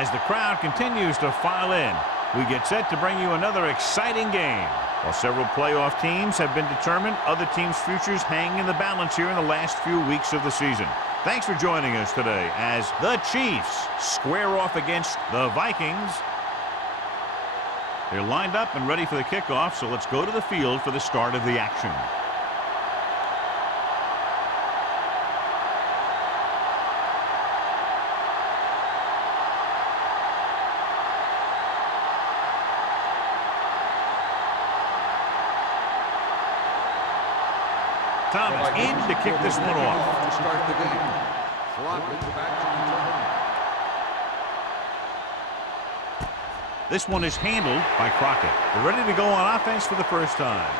As the crowd continues to file in, we get set to bring you another exciting game. While several playoff teams have been determined, other teams' futures hang in the balance here in the last few weeks of the season. Thanks for joining us today as the Chiefs square off against the Vikings. They're lined up and ready for the kickoff, so let's go to the field for the start of the action. Thomas in to kick this one off. To start the game. Back to this one is handled by Crockett. They're ready to go on offense for the first time.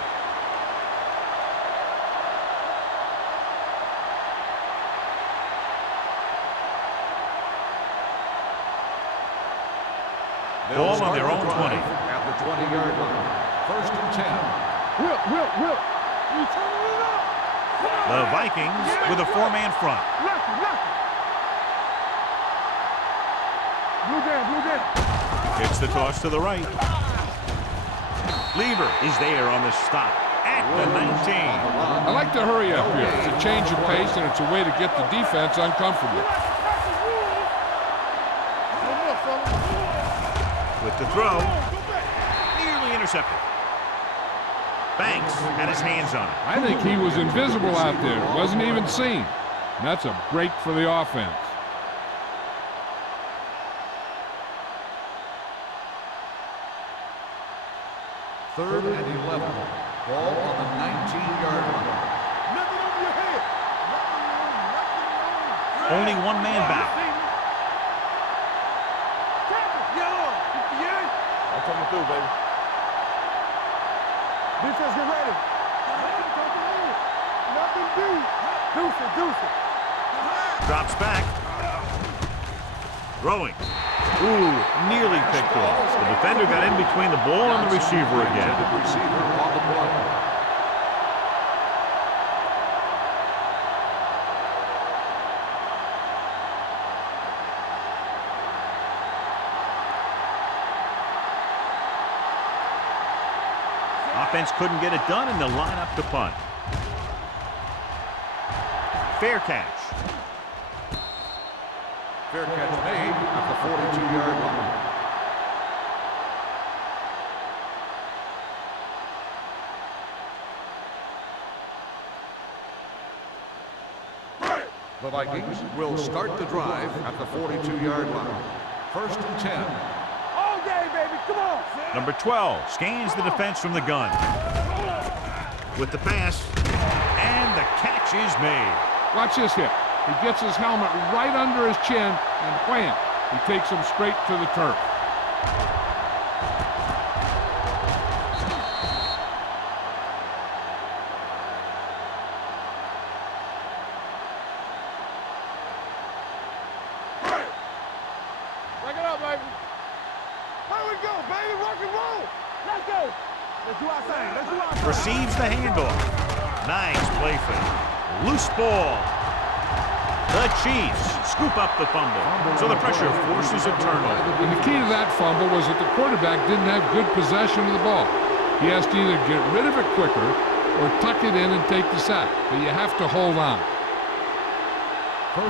Ball on their own 20. At the 20-yard line. First and 10. Will. You turning it up. The Vikings with a four-man front. Blue down. It's the toss to the right. Lever is there on the stop at the 19. I like to hurry up here. It's a change of pace, and it's a way to get the defense uncomfortable. With the throw, nearly intercepted. Banks had his hands on it. I think he was invisible out there. Wasn't even seen. And that's a break for the offense. Third and 11. Ball on the 19-yard line. Nothing over your head. Only one man back. I'm coming through, baby. Defense, get ready. Nothing deuce it. Drops back. Throwing. Ooh, nearly picked off. The defender got in between the ball and the receiver again. Receiver on the play. Offense couldn't get it done, and they'll line up to punt. Fair catch. Fair catch made at the 42-yard line. The Vikings will start the drive at the 42-yard line. First and 10. All day, baby. Come on. Number 12 scans the defense from the gun. With the pass, and the catch is made. Watch this hit. He gets his helmet right under his chin, and wham, he takes him straight to the turf. Back it up, baby. Here we go, baby. Rock and roll. Let's go. Let's do our thing. Receives the handoff. Nice play fake. Loose ball. The Chiefs scoop up the fumble, so the pressure forces a turnover. And the key to that fumble was that the quarterback didn't have good possession of the ball. He has to either get rid of it quicker or tuck it in and take the sack, but you have to hold on.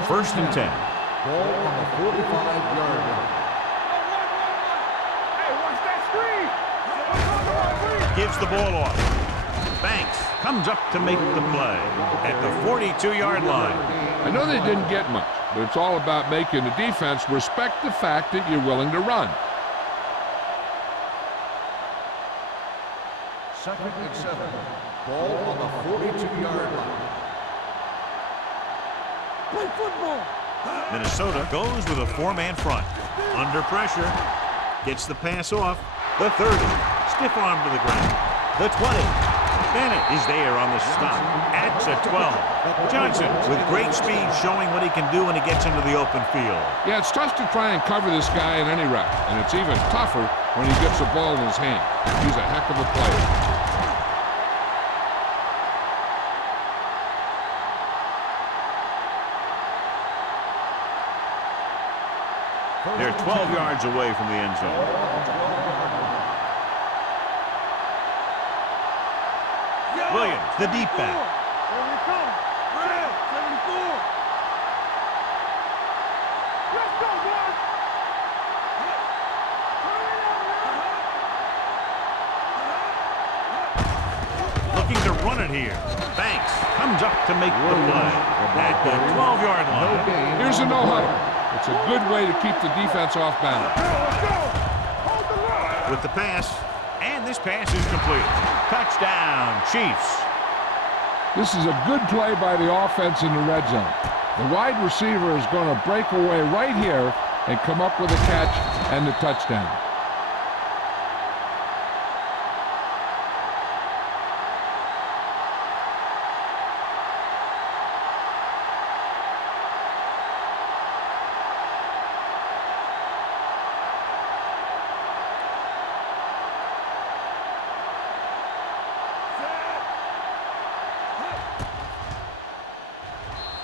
First and 10. Ball on the 45-yard line. Hey, watch that screen. Gives the ball off. Banks comes up to make the play at the 42-yard line. I know they didn't get much, but it's all about making the defense respect the fact that you're willing to run. Second and 7. Ball on the 42-yard line. Play football. Minnesota goes with a four-man front. Under pressure. Gets the pass off. The 30. Stiff arm to the ground. The 20. Bennett is there on the stop at the 12. Johnson with great speed showing what he can do when he gets into the open field. Yeah, it's tough to try and cover this guy in any route, and it's even tougher when he gets the ball in his hand. He's a heck of a player. They're 12 yards away from the end zone. Williams, the deep back. Here we come. Red, 74. Let's go, boys. Looking to run it here. Banks comes up to make the play at the 12-yard line. Here's a no huddle. It's a good way to keep the defense off balance. With the pass, and this pass is complete. Touchdown, Chiefs. This is a good play by the offense in the red zone. The wide receiver is going to break away right here and come up with a catch and the touchdown.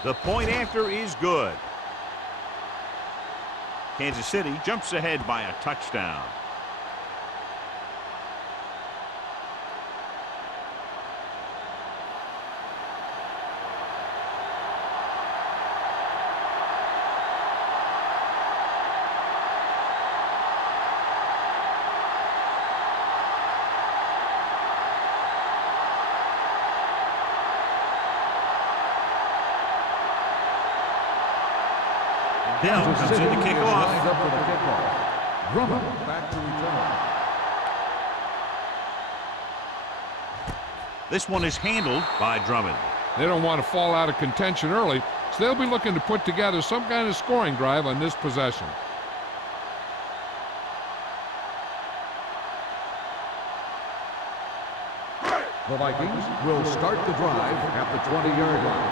The point after is good. Kansas City jumps ahead by a touchdown. Hill comes in to kick off. Drummond back to return. This one is handled by Drummond. They don't want to fall out of contention early, so they'll be looking to put together some kind of scoring drive on this possession. The Vikings will start the drive at the 20-yard line.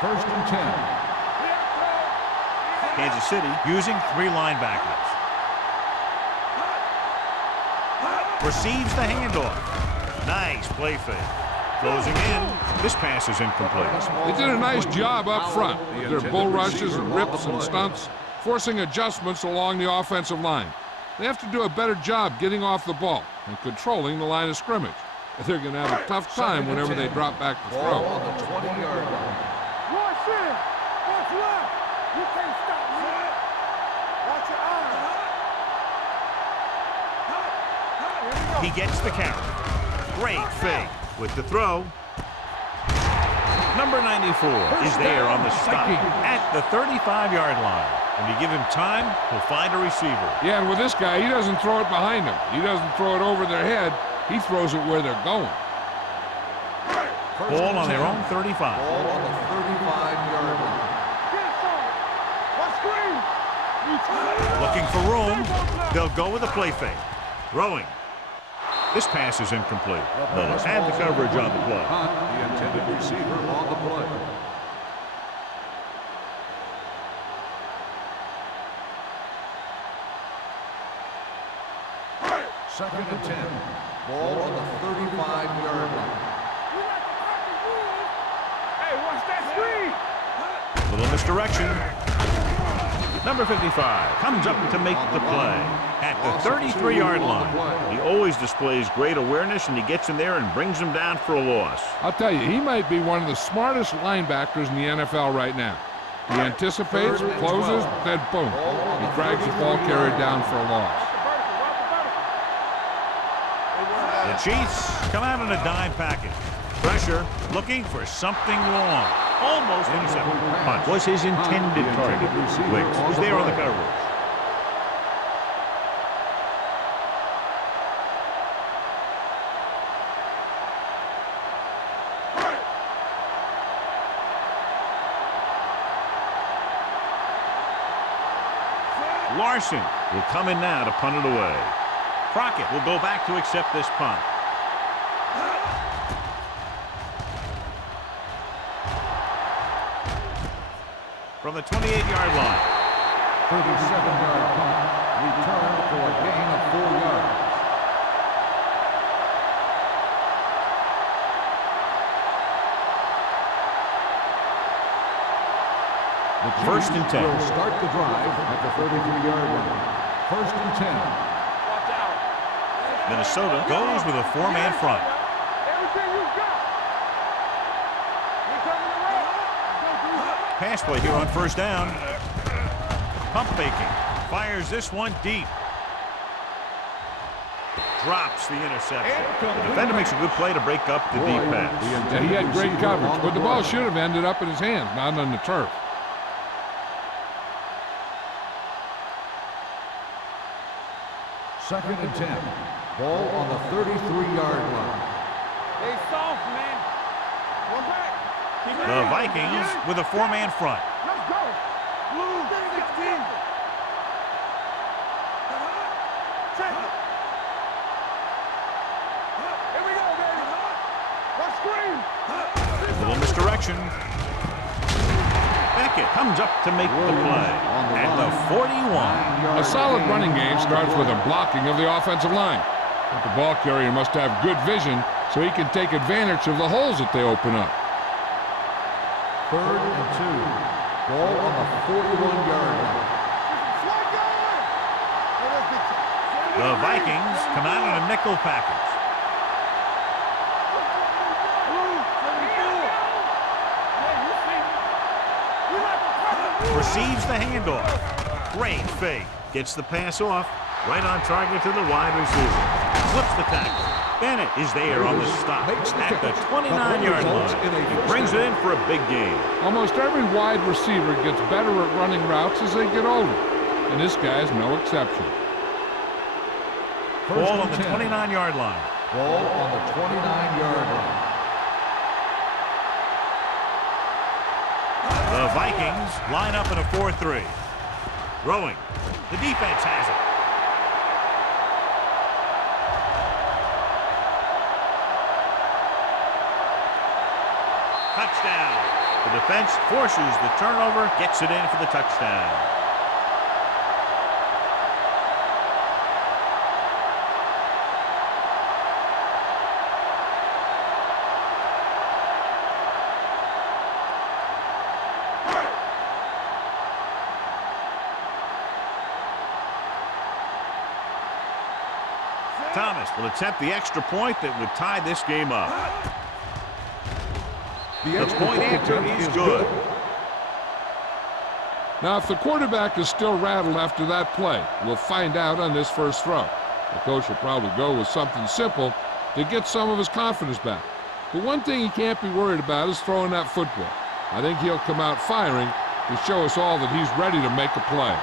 1st and 10. Kansas City using 3 linebackers. Receives the handoff. Nice play fake. Closing in. This pass is incomplete. They did a nice job up front with their bull rushes and rips and stunts, forcing adjustments along the offensive line. They have to do a better job getting off the ball and controlling the line of scrimmage. They're going to have a tough time whenever they drop back to throw. Ball on the 20-yard line. Watch in. Watch left. You can't stop me. Watch your eyes. He gets the carry. Great fake with the throw. Number 94 is there on the stop at the 35-yard line. And you give him time, he'll find a receiver. Yeah, and with this guy, he doesn't throw it behind them. He doesn't throw it over their head. He throws it where they're going. Ball on their own 35. Ball on the 35-yard line. Looking for room. They'll go with a play fake. Throwing. This pass is incomplete. They'll add the coverage on the play. The intended receiver on the play. Second and 10. Ball on the 35-yard line. Hey, watch that screen. Little misdirection. Number 55 comes up to make the play at the 33-yard line. He always displays great awareness, and he gets in there and brings them down for a loss. I'll tell you, he might be one of the smartest linebackers in the NFL right now. He anticipates, closes, then boom, he drags the ball carrier down for a loss. The Chiefs come out in a dime package. Pressure, looking for something long. Almost intercepted. Punt was his intended target. Wicks was there on the coverage. Larson will come in now to punt it away. Crockett will go back to accept this punt. From the 28-yard line. 37-yard punt. Return for a gain of 4 yards. The First and 10. will start the drive at the 33-yard line. First and 10. Watch out. Minnesota goes with a four-man front. Everything you got. We coming to run. Pass play here on first down. Pump faking. Fires this one deep. Drops the interception. The defender makes a good play to break up the deep pass. Yeah, he had great coverage, but the ball should have ended up in his hands, not on the turf. Second and 10. Ball on the 33-yard line. They soft, man. Go back. Keep it The in. Vikings with a four-man front. Let's go. Blue 16. Check it. Here we go, baby. Let's scream. A little misdirection. Beckett comes up to make the play at the 41. A solid running game starts with a blocking of the offensive line. But the ball carrier must have good vision so he can take advantage of the holes that they open up. Third and 2. Ball on the 41-yard line. Slide going. Let's get you. The Vikings come out in a nickel package. Blue 74. Yeah, you see. We like to cover. Receives the handoff. Great fake. Gets the pass off. Right on target to the wide receiver. Flips the tackle. Bennett is there on the stop at the 29-yard line. He brings it in for a big gain. Almost every wide receiver gets better at running routes as they get older, and this guy's no exception. First Ball on and the 10. 29-yard line. Ball on the 29-yard line. The Vikings line up in a 4-3. Throwing. The defense has it. Touchdown. The defense forces the turnover, gets it in for the touchdown. Thomas will attempt the extra point that would tie this game up. The point after is good. Now, if the quarterback is still rattled after that play, we'll find out on this first throw. The coach will probably go with something simple to get some of his confidence back. But one thing he can't be worried about is throwing that football. I think he'll come out firing to show us all that he's ready to make a play.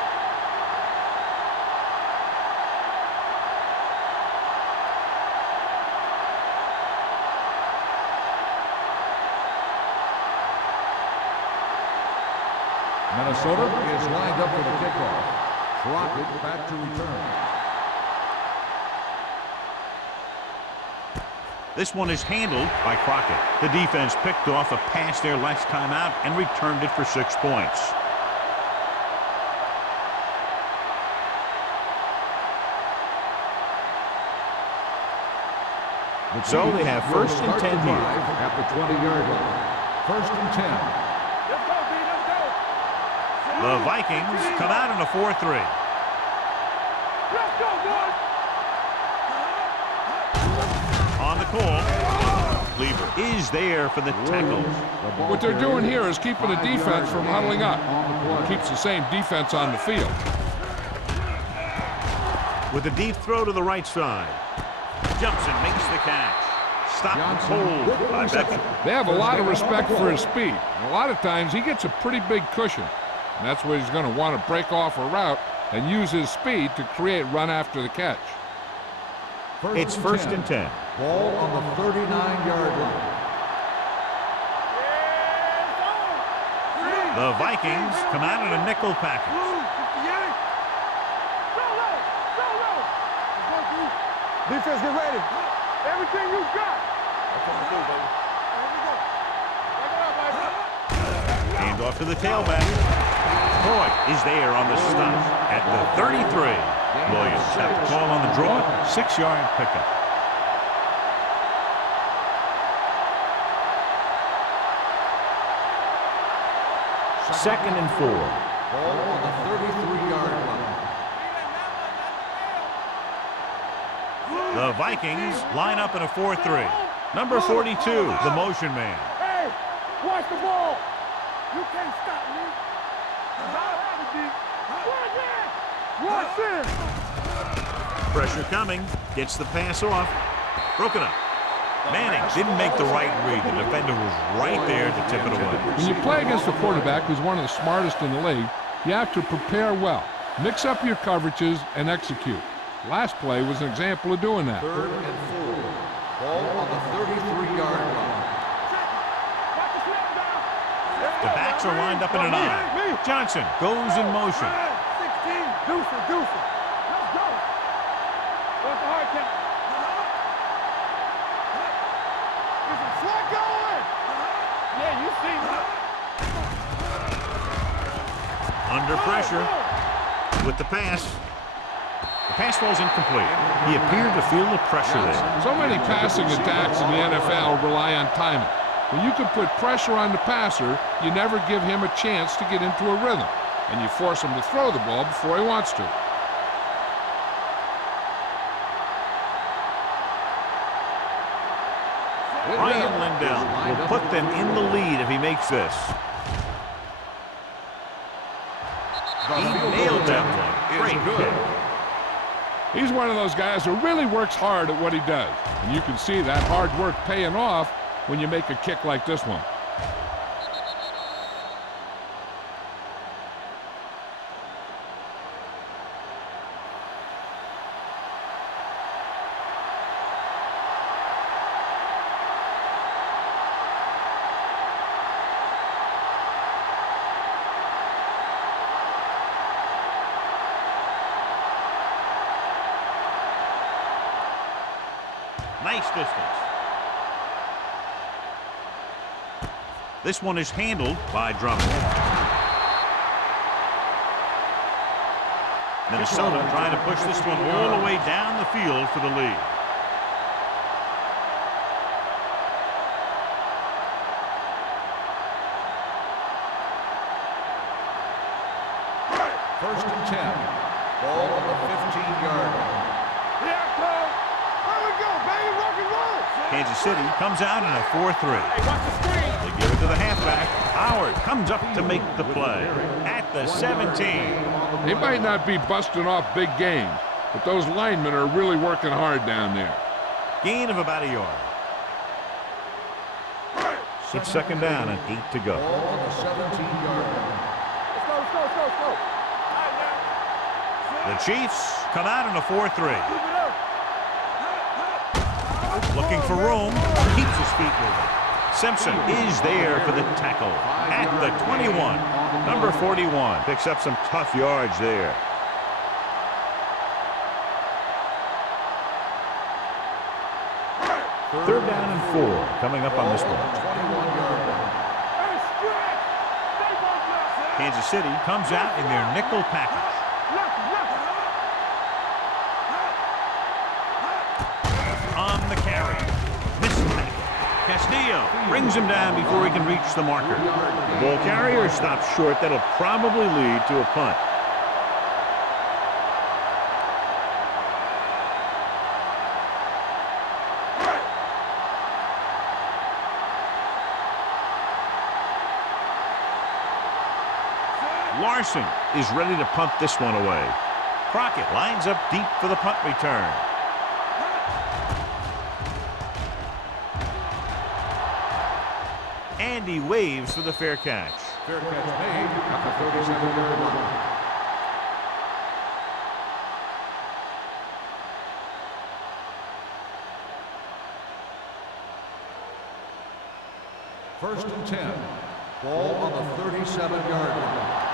Minnesota is lined up for the kickoff. Crockett back to return. This one is handled by Crockett. The defense picked off a pass their last time out and returned it for 6 points. So they have first and 10 here. At the 20-yard line. First and 10. Let's go, B. Let's go. The Vikings come out in a 4-3. Let's go, boys. On the call, Cleaver is there for the tackle. What they're doing here is keeping the defense from huddling up. It keeps the same defense on the field. With a deep throw to the right side. Jumps and makes the catch. Stopped cold by Beckett. They have a lot of respect for his speed. And a lot of times he gets a pretty big cushion. And that's where he's going to want to break off a route and use his speed to create run after the catch. It's first and 10. Ball on the 39-yard line. The Vikings come out in a nickel package. Blue 58. Solo. Solo. Let's go, B. Defense, get ready. Everything you got. That's what we do, baby. Here we go. Back it up, baby. Hand off to the tailback. Boyd is there on the stop at the 33. Williams have the call on the draw. 6-yard pickup. 2nd and 4. Ball on the 33-yard line. The Vikings line up in a 4-3. Number 42, the motion man. Hey, watch the ball. You can't stop me. Watch this. Pressure coming. Gets the pass off. Broken up. Manning didn't make the right read. The defender was right there to tip it away. When you play against a quarterback who's one of the smartest in the league, you have to prepare well. Mix up your coverages and execute. Last play was an example of doing that. 3rd and 4. Ball on the 33-yard line. The backs are lined up in an I. Johnson goes in motion. 16, deuce it. Let's go. What's the hard count? Is it slot going? Yeah, you see me. Under pressure with the pass. The pass falls incomplete. He appeared to feel the pressure there. So many passing attacks in the NFL rely on timing. When you can put pressure on the passer, you never give him a chance to get into a rhythm, and you force him to throw the ball before he wants to. Ryan Lindell will put them in the lead if he makes this. He nailed that one. Great kick. He's one of those guys who really works hard at what he does, and you can see that hard work paying off when you make a kick like this one. Nice distance. This one is handled by Drummond. Minnesota trying to push this one all the way down the field for the lead. First and 10. Ball on the 15-yard line. Kansas City comes out in a 4-3. They give it to the halfback. Howard comes up to make the play at the 17. They might not be busting off big games, but those linemen are really working hard down there. Gain of about a yard. It's 2nd down and 8 to go. Ball on the 17-yard line. Let's go. The Chiefs come out in a 4-3. Looking for room, keeps his feet moving. Simpson is there for the tackle at the 21. Number 41 picks up some tough yards there. Third down and 4 coming up on this one. Kansas City comes out in their nickel package. On the carry. Missed tackle. Castillo brings him down before he can reach the marker. The ball carrier stops short. That'll probably lead to a punt. Larson is ready to punt this one away. Crockett lines up deep for the punt return. And he waves for the fair catch. Fair catch made at the 37-yard line. First and 10. Ball on the 37-yard line.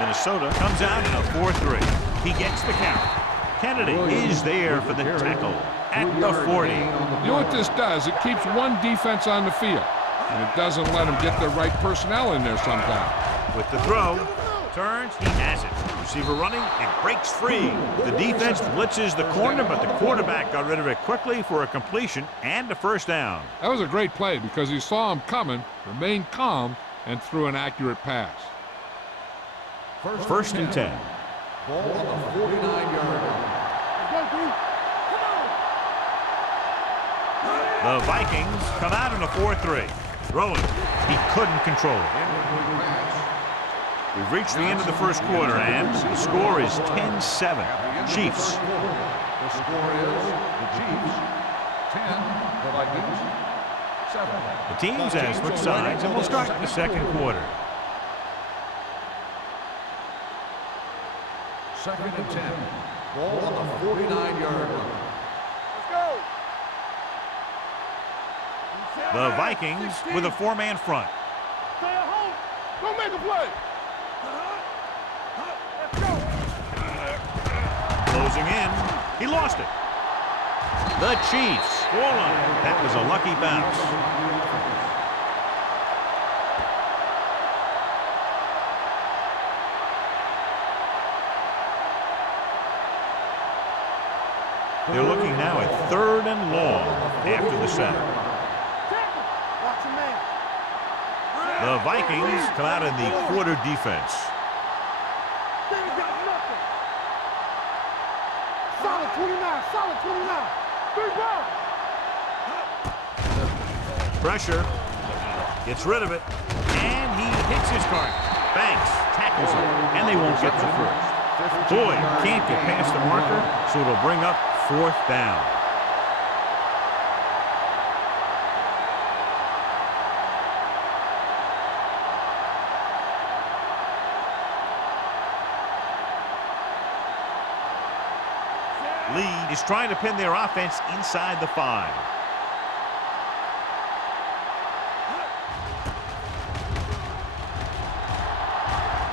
Minnesota comes out in a 4-3. He gets the count. Kennedy is there for the tackle at the 40. You know what this does? It keeps one defense on the field, and it doesn't let them get the right personnel in there sometimes. With the throw, turns, he has it. Receiver running and breaks free. The defense blitzes the corner, but the quarterback got rid of it quickly for a completion and a first down. That was a great play because he saw him coming, remained calm, and threw an accurate pass. First and 10. Ball on the 49-yard line. The Vikings come out in a 4-3. Throwing. He couldn't control it. We've reached the end of the first quarter, and the score is 10-7. Chiefs. The score is the Chiefs 10, the Vikings 7. The teams have switched sides, and we'll start the second quarter. Second and 10. Ball on the 49-yard line. The Vikings with a four-man front. Stay at home. Don't make a play. Let's go. Closing in. He lost it. The Chiefs score line. That was a lucky bounce. They're looking now at 3rd and long after the center. Watch your man. The Vikings come out in the quarter defense. They ain't got nothing. Solid 29. Solid 29. 3 balls. Pressure. Gets rid of it. And he hits his target. Banks tackles him. And they won't get to first. Boyd can't get past the marker, so it'll bring up 4th down. Lee is trying to pin their offense inside the 5.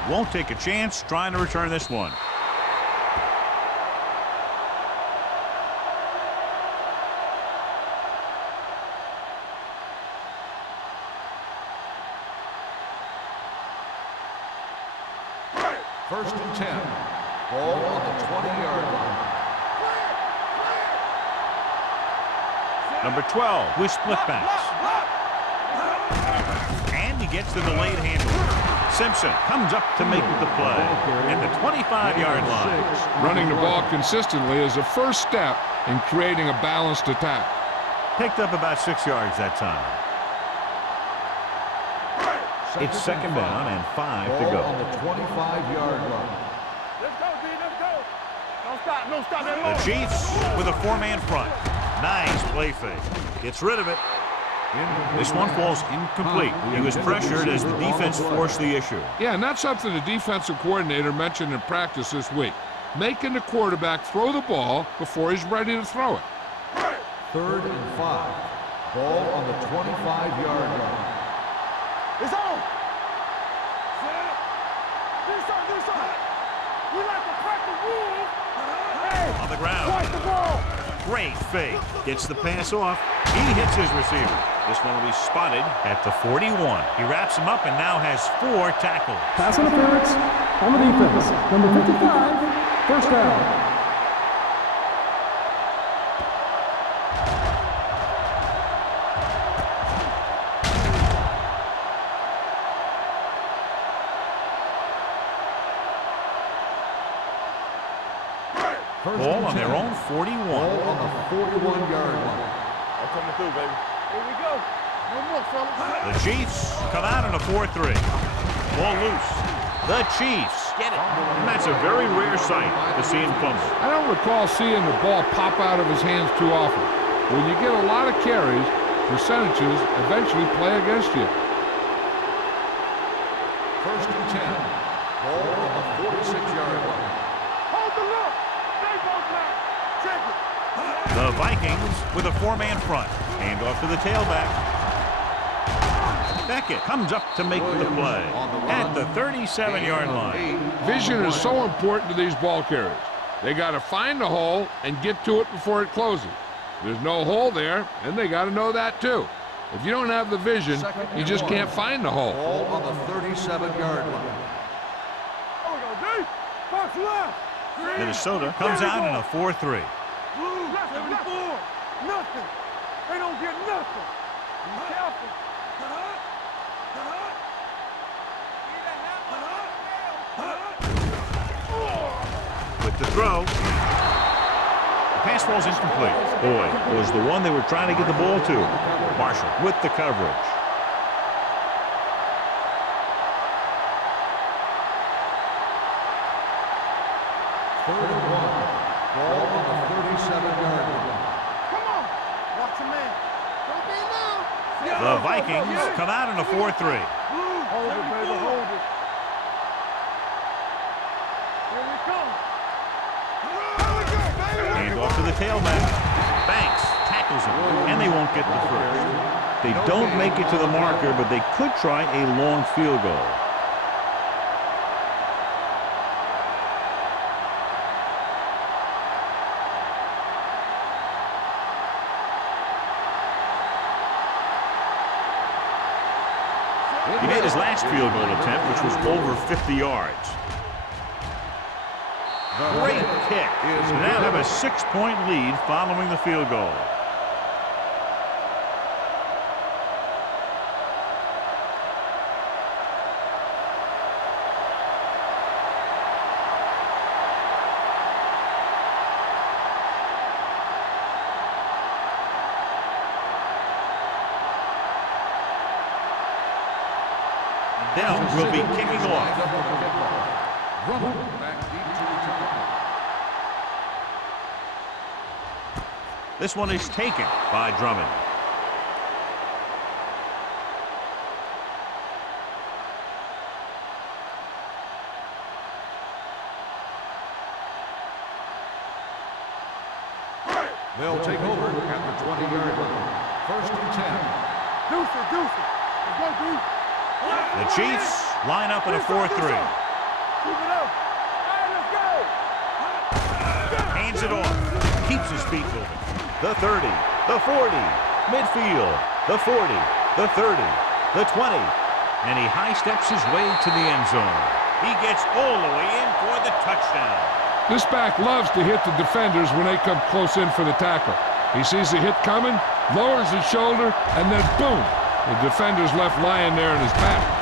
Won't take a chance trying to return this one. First and 10. Ball on the 20-yard line. Number 12 with split backs. And he gets the delayed handle. Simpson comes up to make the play at the 25-yard line. Running the ball consistently is the first step in creating a balanced attack. Picked up about 6 yards that time. It's 2nd down and 5 to go. Ball on the 25-yard line. Let's go, D. Let's go. Don't stop. Don't stop that The long. Chiefs with a four-man front. Nice play fake. Gets rid of it. This one falls incomplete. He was pressured as the defense forced the issue. Yeah, and that's something the defensive coordinator mentioned in practice this week. Making the quarterback throw the ball before he's ready to throw it. 3rd and 5. Ball on the 25-yard line. It's on. This on. We like to crack the rules. Hey, On the ground. watch the ball. Great fake. Gets the pass off. He hits his receiver. This one will be spotted at the 41. He wraps him up and now has 4 tackles. Pass interference on the defense. Number 55, first down. Ball on their own 41. Ball on the 41-yard line. I'm coming through, baby. Here we go. One more, fellas. The Chiefs come out in a 4-3. Ball loose. The Chiefs get it. And that's a very rare sight to see him fumble. I don't recall seeing the ball pop out of his hands too often. When you get a lot of carries, percentages eventually play against you. First and 10. Ball on the 46-yard line. Hold the look. Stay both back. Check it. The Vikings with a four-man front. Hand off to the tailback. Beckett comes up to make the play at the 37-yard line. Vision is so important to these ball carriers. They got to find the hole and get to it before it closes. There's no hole there, and they got to know that too. If you don't have the vision, you just can't find the hole. Ball on the 37-yard line. There we go, D. First Minnesota comes out in a 4-3. Nothing. They don't get nothing. Be careful. With the throw. The pass falls incomplete. Boyd was the one they were trying to get the ball to. Marshall with the coverage. Third and 1. Ball on the 37-yard line. Come on. Watch a man. Don't be now. The Vikings come out in a 4-3. Hold it, baby. Hold it. Here we come. Hand off to the tailback. Banks tackles him, and they won't get the first. They don't make it to the marker, but they could try a long field goal. He made his last field goal attempt, which was over 50 yards. Great kick. They now have a 6-point lead following the field goal. Dell will be kicking off. This one is taken by Drummond. They'll take over at the 20-yard line. First and 10. Deuce it. Let's go, Deuce. The Chiefs line up in a 4-3. Keep it up. All right, let's go. Hands it off. Keeps his feet moving. The 30, the 40, midfield, the 40, the 30, the 20. And he high steps his way to the end zone. He gets all the way in for the touchdown. This back loves to hit the defenders when they come close in for the tackle. He sees the hit coming, lowers his shoulder, and then boom, the defender's left lying there in his back.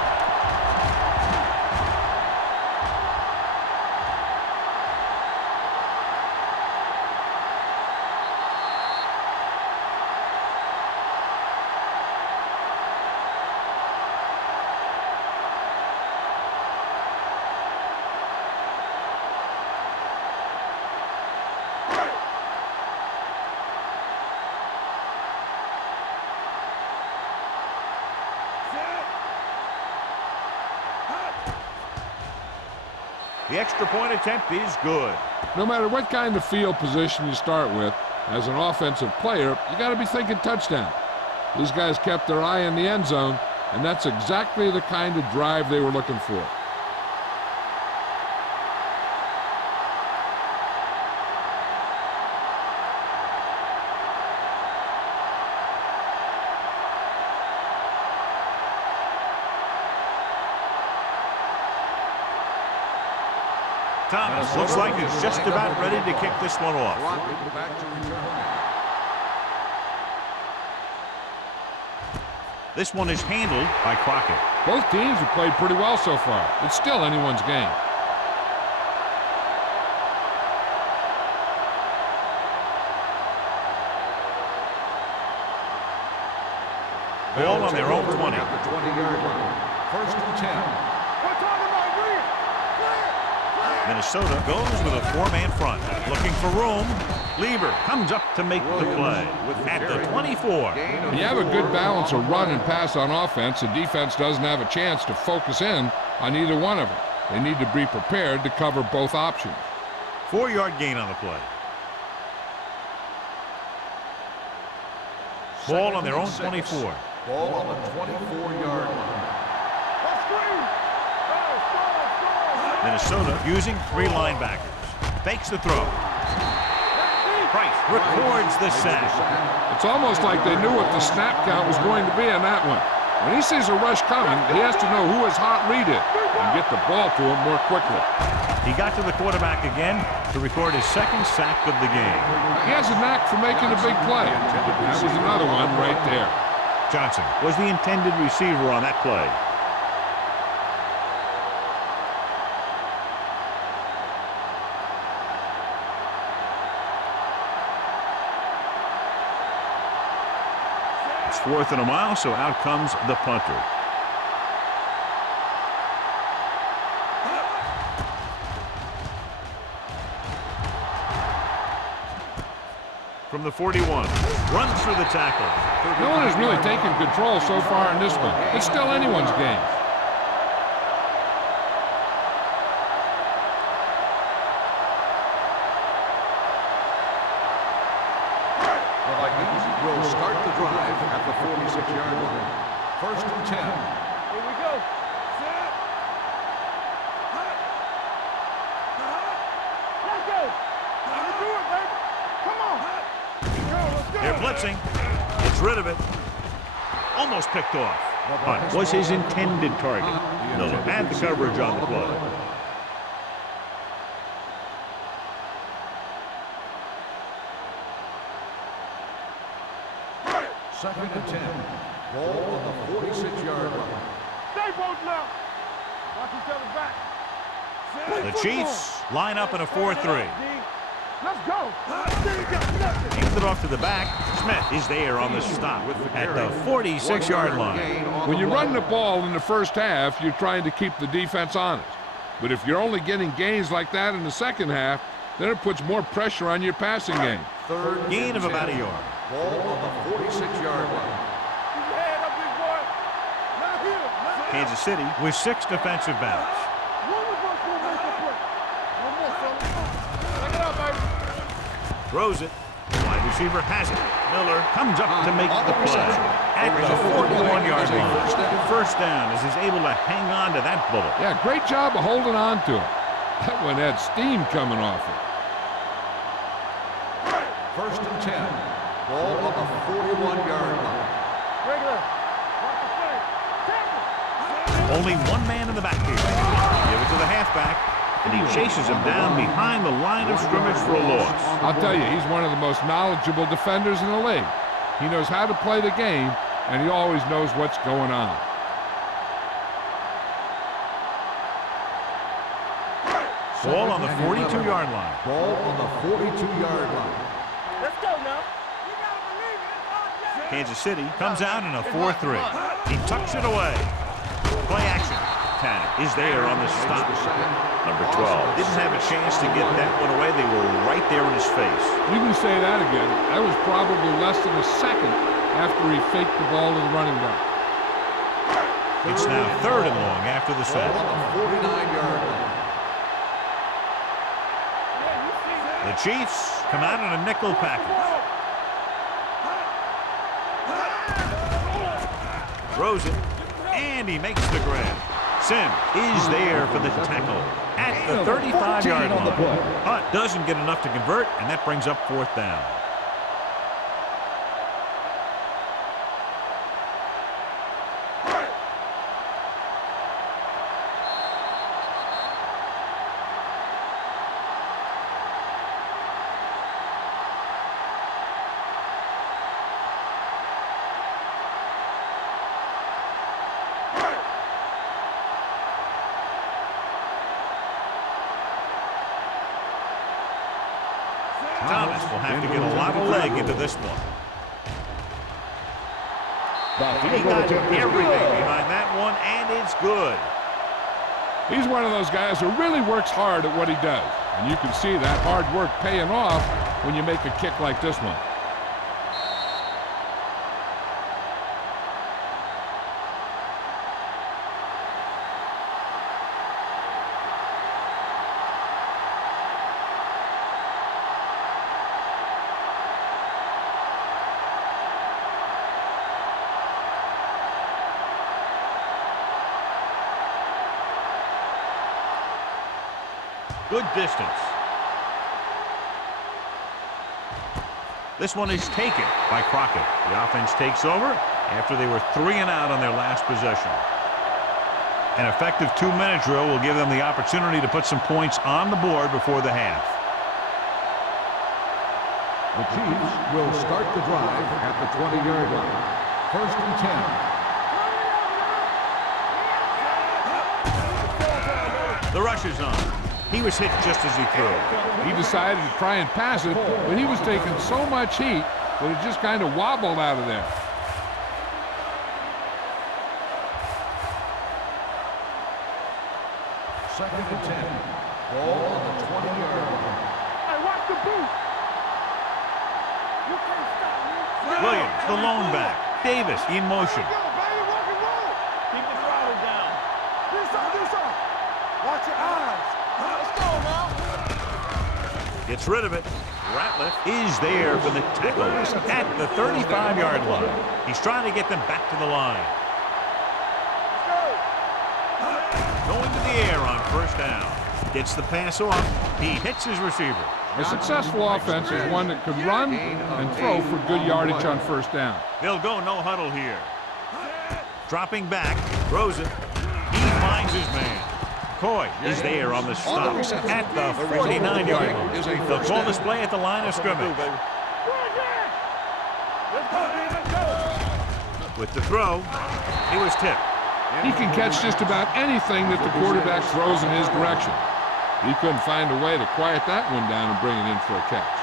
The extra point attempt is good. No matter what kind of field position you start with, as an offensive player, you got to be thinking touchdown. These guys kept their eye on the end zone, and that's exactly the kind of drive they were looking for. Thomas looks like he's just about ready to kick this one off. This one is handled by Crockett. Both teams have played pretty well so far. It's still anyone's game. Ball on their own 20. At the 20-yard line. First and 10. Minnesota goes with a 4-man front. Looking for room. Lieber comes up to make the play at the 24. When you have a good balance of run and pass on offense, the defense doesn't have a chance to focus in on either one of them. They need to be prepared to cover both options. 4-yard gain on the play. Ball on their own 24. Ball on the 24-yard line. Minnesota using 3 linebackers. Fakes the throw. Price records the sack. It's almost like they knew what the snap count was going to be on that one. When he sees a rush coming, he has to know who his hot read is and get the ball to him more quickly. He got to the quarterback again to record his second sack of the game. He has a knack for making a big play. That was another one right there. Johnson was the intended receiver on that play. It's 4th and a mile, so out comes the punter. From the 41, runs through the tackle. No one has really taken control so far in this one. It's still anyone's game. The Vikings will start the drive at the 46-yard line. 1st and 10. Here we go. Set. Let's go. Let's do it, baby. Come on. Let's go. They're blitzing. Gets rid of it. Almost picked off. Hunt was his intended target. Miller had the coverage on the play. Second and 10. Ball on the 46-yard line. Stay both now. Watch each other back. The Chiefs line up in a 4-3. Let's go. Hands it off to the back. Smith is there on the stop at the 46-yard line. When you run the ball in the first half, you're trying to keep the defense honest. But if you're only getting gains like that in the second half, then it puts more pressure on your passing game. Third Gain of about a yard. Ball on the 46-yard line. Keep your head up, big boy. Not here. Not here. Kansas City with 6 defensive backs. One of us will make the play. One more, fella. Take it out, baby. Throws it. Wide receiver has it. Miller comes up to make the play at the 41-yard line. First down as he's able to hang on to that bullet. Yeah, great job of holding on to it. That one had steam coming off it. 1st and 10. Ball on the 41-yard line. Regular. Watch the play. Tackle. Only one man in the backfield. Give it to the halfback, and he chases him down behind the line of scrimmage for a loss. I'll tell you, he's one of the most knowledgeable defenders in the league. He knows how to play the game, and he always knows what's going on. Ball on the 42-yard line. Ball on the 42-yard line. Let's go now. You gotta believe it. Kansas City comes out in a 4-3. He tucks it away. Play action. Tanner is there on the stop. Number 12 didn't have a chance to get that one away. They were right there in his face. You can say that again. That was probably less than a second after he faked the ball to the running back. It's now 3rd and long after the Ball sack. on the 49-yard line. The Chiefs come out in a nickel package. Throws it, and he makes the grab. Sim is there for the tackle at the 35-yard line. Hunt doesn't get enough to convert, and that brings up 4th down. Thomas will have to get a lot of leg into this one. He got everything behind that one, and it's good. He's one of those guys who really works hard at what he does. And you can see that hard work paying off when you make a kick like this one. Good distance. This one is taken by Crockett. The offense takes over after they were 3 and out on their last possession. An effective 2-minute drill will give them the opportunity to put some points on the board before the half. The Chiefs will start the drive at the 20-yard line. 1st and 10. The rush is on. He was hit just as he threw. He decided to try and pass it, but he was taking so much heat that it just kind of wobbled out of there. Second and 10. Ball on the 20-yard line. Hey, watch the boot. You can't stop me. Williams, the lone back. Davis in motion. Go, baby, rock and roll. Keep the throttle down. Do something. Watch your eyes. Let's go, man. Gets rid of it. Ratliff is there for the tackle at the 35-yard line. He's trying to get them back to the line. Going to the air on 1st down. Gets the pass off. He hits his receiver. A successful offense is one that can run and throw for good yardage on 1st down. They'll go no huddle here. Dropping back, throws it. He finds his man. Coy is there on the stop at the 49-yard line. They'll call this play at the line of scrimmage. With the throw, he was tipped. He can catch just about anything that the quarterback throws in his direction. He couldn't find a way to quiet that one down and bring it in for a catch.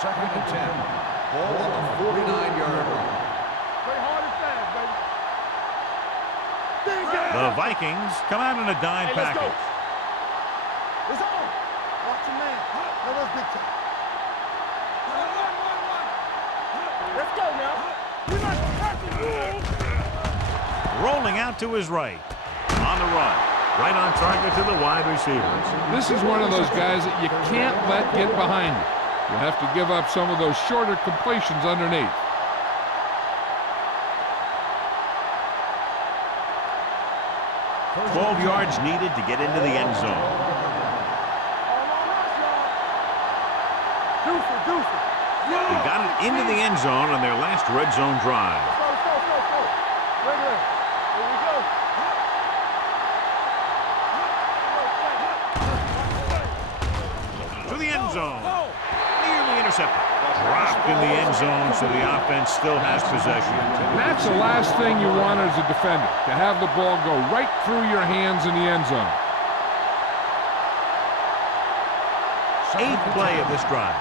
Second and 10. Ball on the 49-yard line. Play hard and fast, baby. The Vikings come out in a dime package. It's on. Watch your man. No, that's big time. Let's go now. We're not pressing rules. Rolling out to his right. On the run. Right on target to the wide receivers. This is one of those guys that you can't let get behind you. You'll have to give up some of those shorter completions underneath. – 12 yards needed to get into the end zone. They got it into the end zone on their last red zone drive. To the end zone. Nearly intercepted. Dropped in the end zone, so the offense still has possession. That's the last thing you want as a defender, to have the ball go right through your hands in the end zone. 8th play of this drive.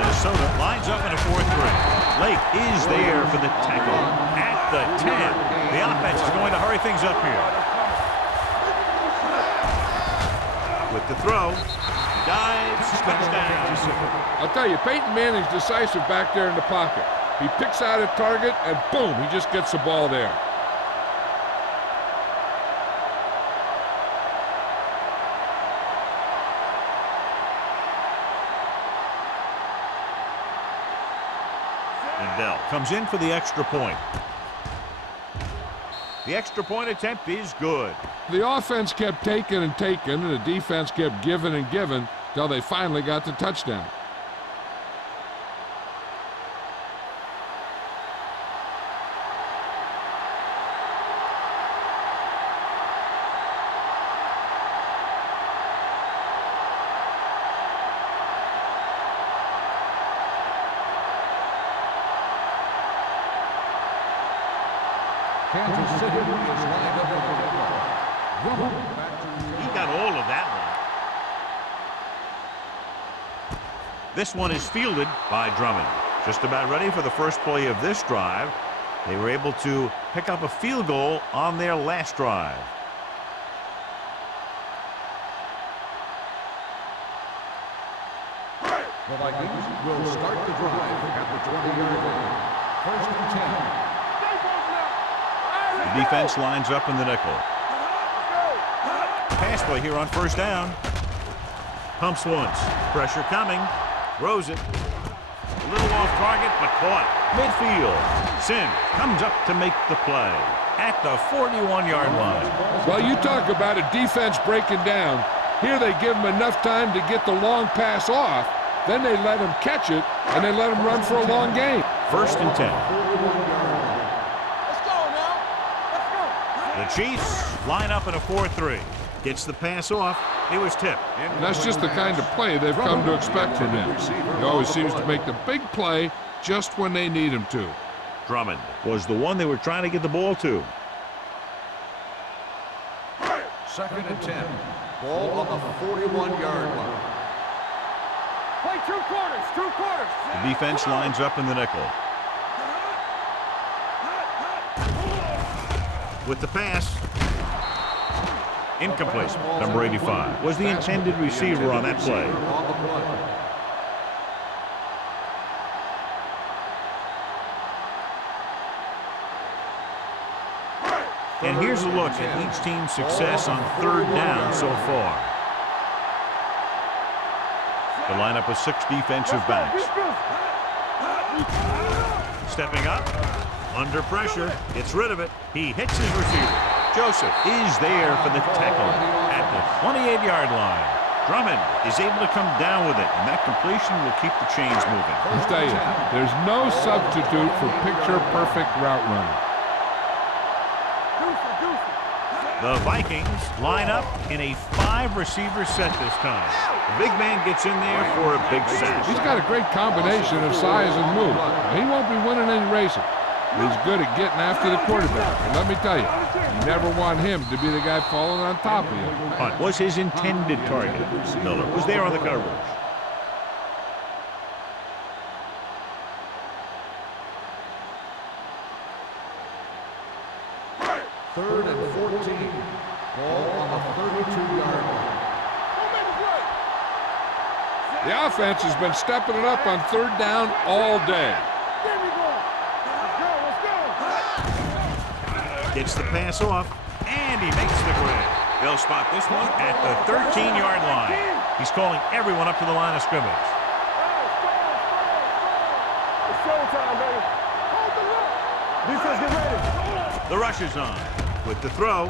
Minnesota lines up in a 4-3. Lake is there for the tackle at the 10. The offense is going to hurry things up here. With the throw, dives, touchdown. I'll tell you, Peyton Manning's decisive back there in the pocket. He picks out a target, and boom, he just gets the ball there. Bell comes in for the extra point. The extra point attempt is good. The offense kept taking and taking, and the defense kept giving and giving till they finally got the touchdown. Kansas City is lined up with the ball. He got all of that one. This one is fielded by Drummond. Just about ready for the first play of this drive. They were able to pick up a field goal on their last drive. The Vikings will start the drive at the 20-yard line. 1st and 10. The defense lines up in the nickel. Pass play here on 1st down. Pumps once. Pressure coming. Throws it. A little off target, but caught. Midfield. Sin comes up to make the play. at the 41-yard line. Well, you talk about a defense breaking down. Here they give him enough time to get the long pass off. Then they let him catch it, and they let him run for a long game. 1st and 10. Let's go now. Let's go. The Chiefs line up in a 4-3. Gets the pass off. It was tipped. And that's just the kind of play they've come to expect from him. He always seems to make the big play just when they need him to. Drummond was the one they were trying to get the ball to. 2nd and 10. Ball on the 41-yard line. Play 2 quarters. 2 quarters. The defense lines up in the nickel. With the pass. Incomplete. Number 85 was the intended receiver on that play. And here's a look at each team's success on 3rd down so far. The lineup with 6 defensive backs. Stepping up, under pressure, gets rid of it. He hits his receiver. Joseph is there for the tackle at the 28-yard line. Drummond is able to come down with it, and that completion will keep the chains moving. I'll tell you, there's no substitute for picture-perfect route running. The Vikings line up in a 5-receiver set this time. The big man gets in there for a big sack. He's got a great combination of size and move. He won't be winning any races. He's good at getting after the quarterback. And let me tell you, you never want him to be the guy falling on top of you. Hunt was his intended target. Miller was there on the coverage. Third and 14. Ball on the 32-yard line. The offense has been stepping it up on 3rd down all day. Gets the pass off, and he makes the grab. They'll spot this one at the 13-yard line. He's calling everyone up to the line of scrimmage. It's showtime, baby. Hold the look. Defense, get ready. The rush is on. With the throw,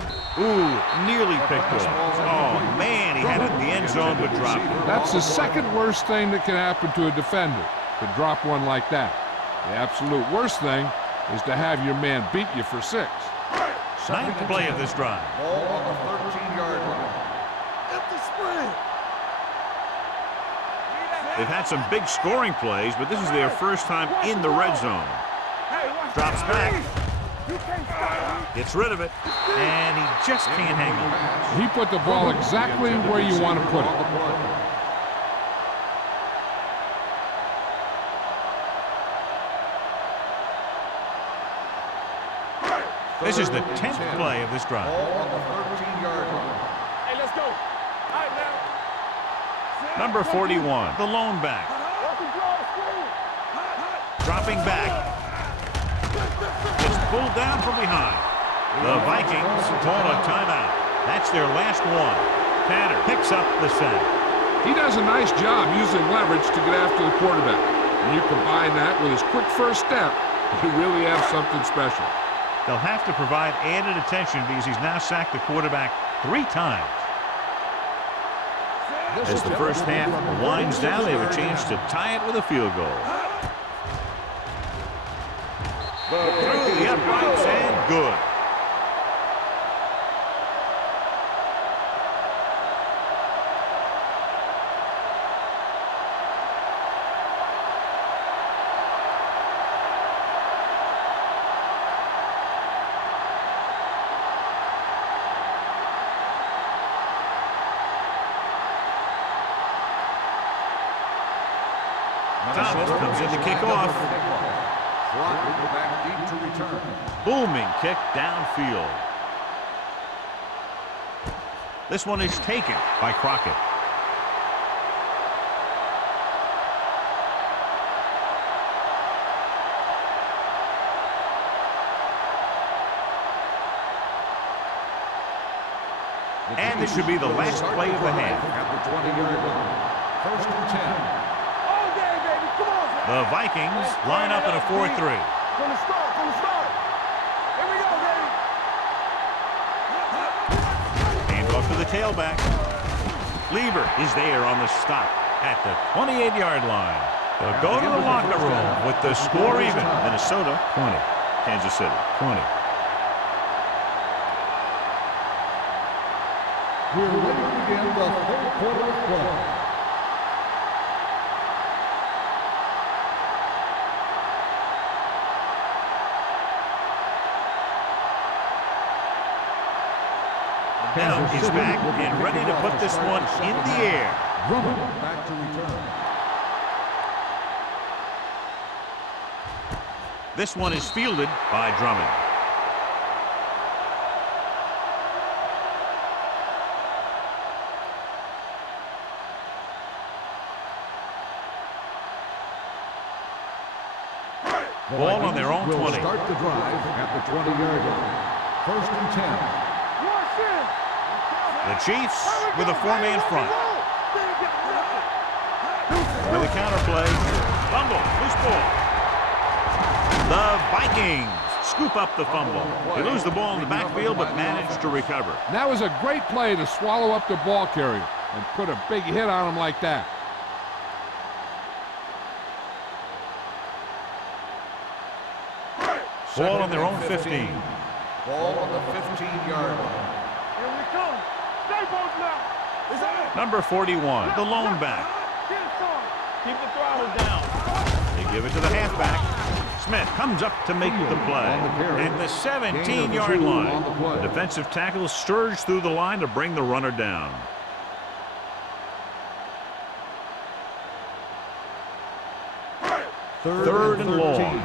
nearly picked off. Oh, man, he had it in the end zone but dropped it. That's the second worst thing that can happen to a defender, to drop one like that. The absolute worst thing is to have your man beat you for 6. 9th play of this drive. Ball on the 13-yard line. Empty spread. They've had some big scoring plays, but this is their first time in the red zone. Drops back. Gets rid of it, and he just can't hang on. He put the ball exactly where you want to put it. This is the 10th play of this drive. Ball on the 13-yard line. Hey, let's go. All right, now. Number 41, the lone back. Dropping back. Gets pulled down from behind. The Vikings call a timeout. That's their last one. Tanner picks up the sack. He does a nice job using leverage to get after the quarterback. And you combine that with his quick first step, you really have something special. They'll have to provide added attention because he's now sacked the quarterback 3 times. As the first half winds down, they have a chance to tie it with a field goal. Through the uprights and good. Thomas comes in to kick off. Back deep to return. Booming kick downfield. This one is taken by Crockett. And this should be the last play of the half. At the 20-yard line. 1st and 10. The Vikings line up in a 4-3. From the start, from the start. Here we go, baby. tailback. Lever is there on the stop at the 28-yard line. They'll go to the locker room with the score even. Minnesota 20, Kansas City 20. We're ready to begin the third quarter of play. Now he's back and ready to put this one in the air. Drummond back to return. This one is fielded by Drummond. Ball on their own 20. Will start the drive at the 20-yard line. First and 10. The Chiefs with a four-man front. With a counterplay. Fumble. Loose ball. The Vikings scoop up the fumble. They lose the ball in the backfield but manage to recover. That was a great play to swallow up the ball carrier and put a big hit on him like that. Ball on their own 15. Ball on the 15-yard line. Here we come. Staples now. Number 41, the lone back. Keep the throttle down. They give it to the halfback. Smith comes up to make the play. And the 17-yard line. The defensive tackle surged through the line to bring the runner down. Third and long.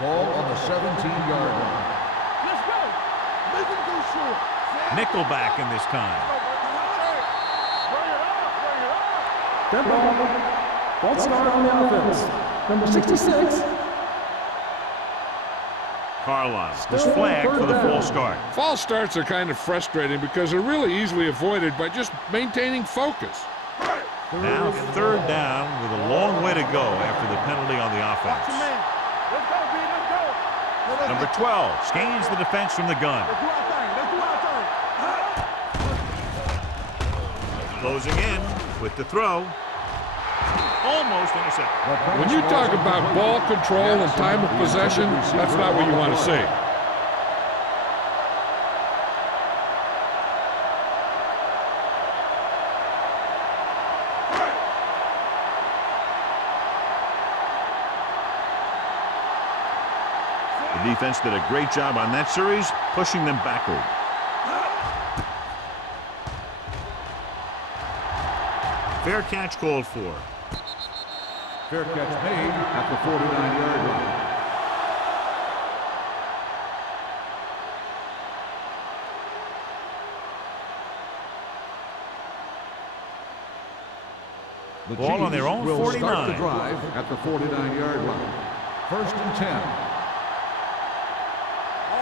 Ball on the 17-yard line. Let's go. Make him go short. Nickelback in this time. Dead ball. False start on the offense. Number 66. Carlisle was flagged for the false start. False starts are kind of frustrating because they're really easily avoided by just maintaining focus. Now third down with a long way to go after the penalty on the offense. Let's go, B. Let's go. Number 12 scans the defense from the gun. Let's do our thing. Let's do our thing. Closing in with the throw. Almost intercepted. When you talk about ball control and time of possession, that's not what you want to see. The defense did a great job on that series, pushing them backward. Fair catch called for. Fair catch made at the 49-yard line. The Ball on their own will 49. Start the drive at the 49-yard line. First and 10.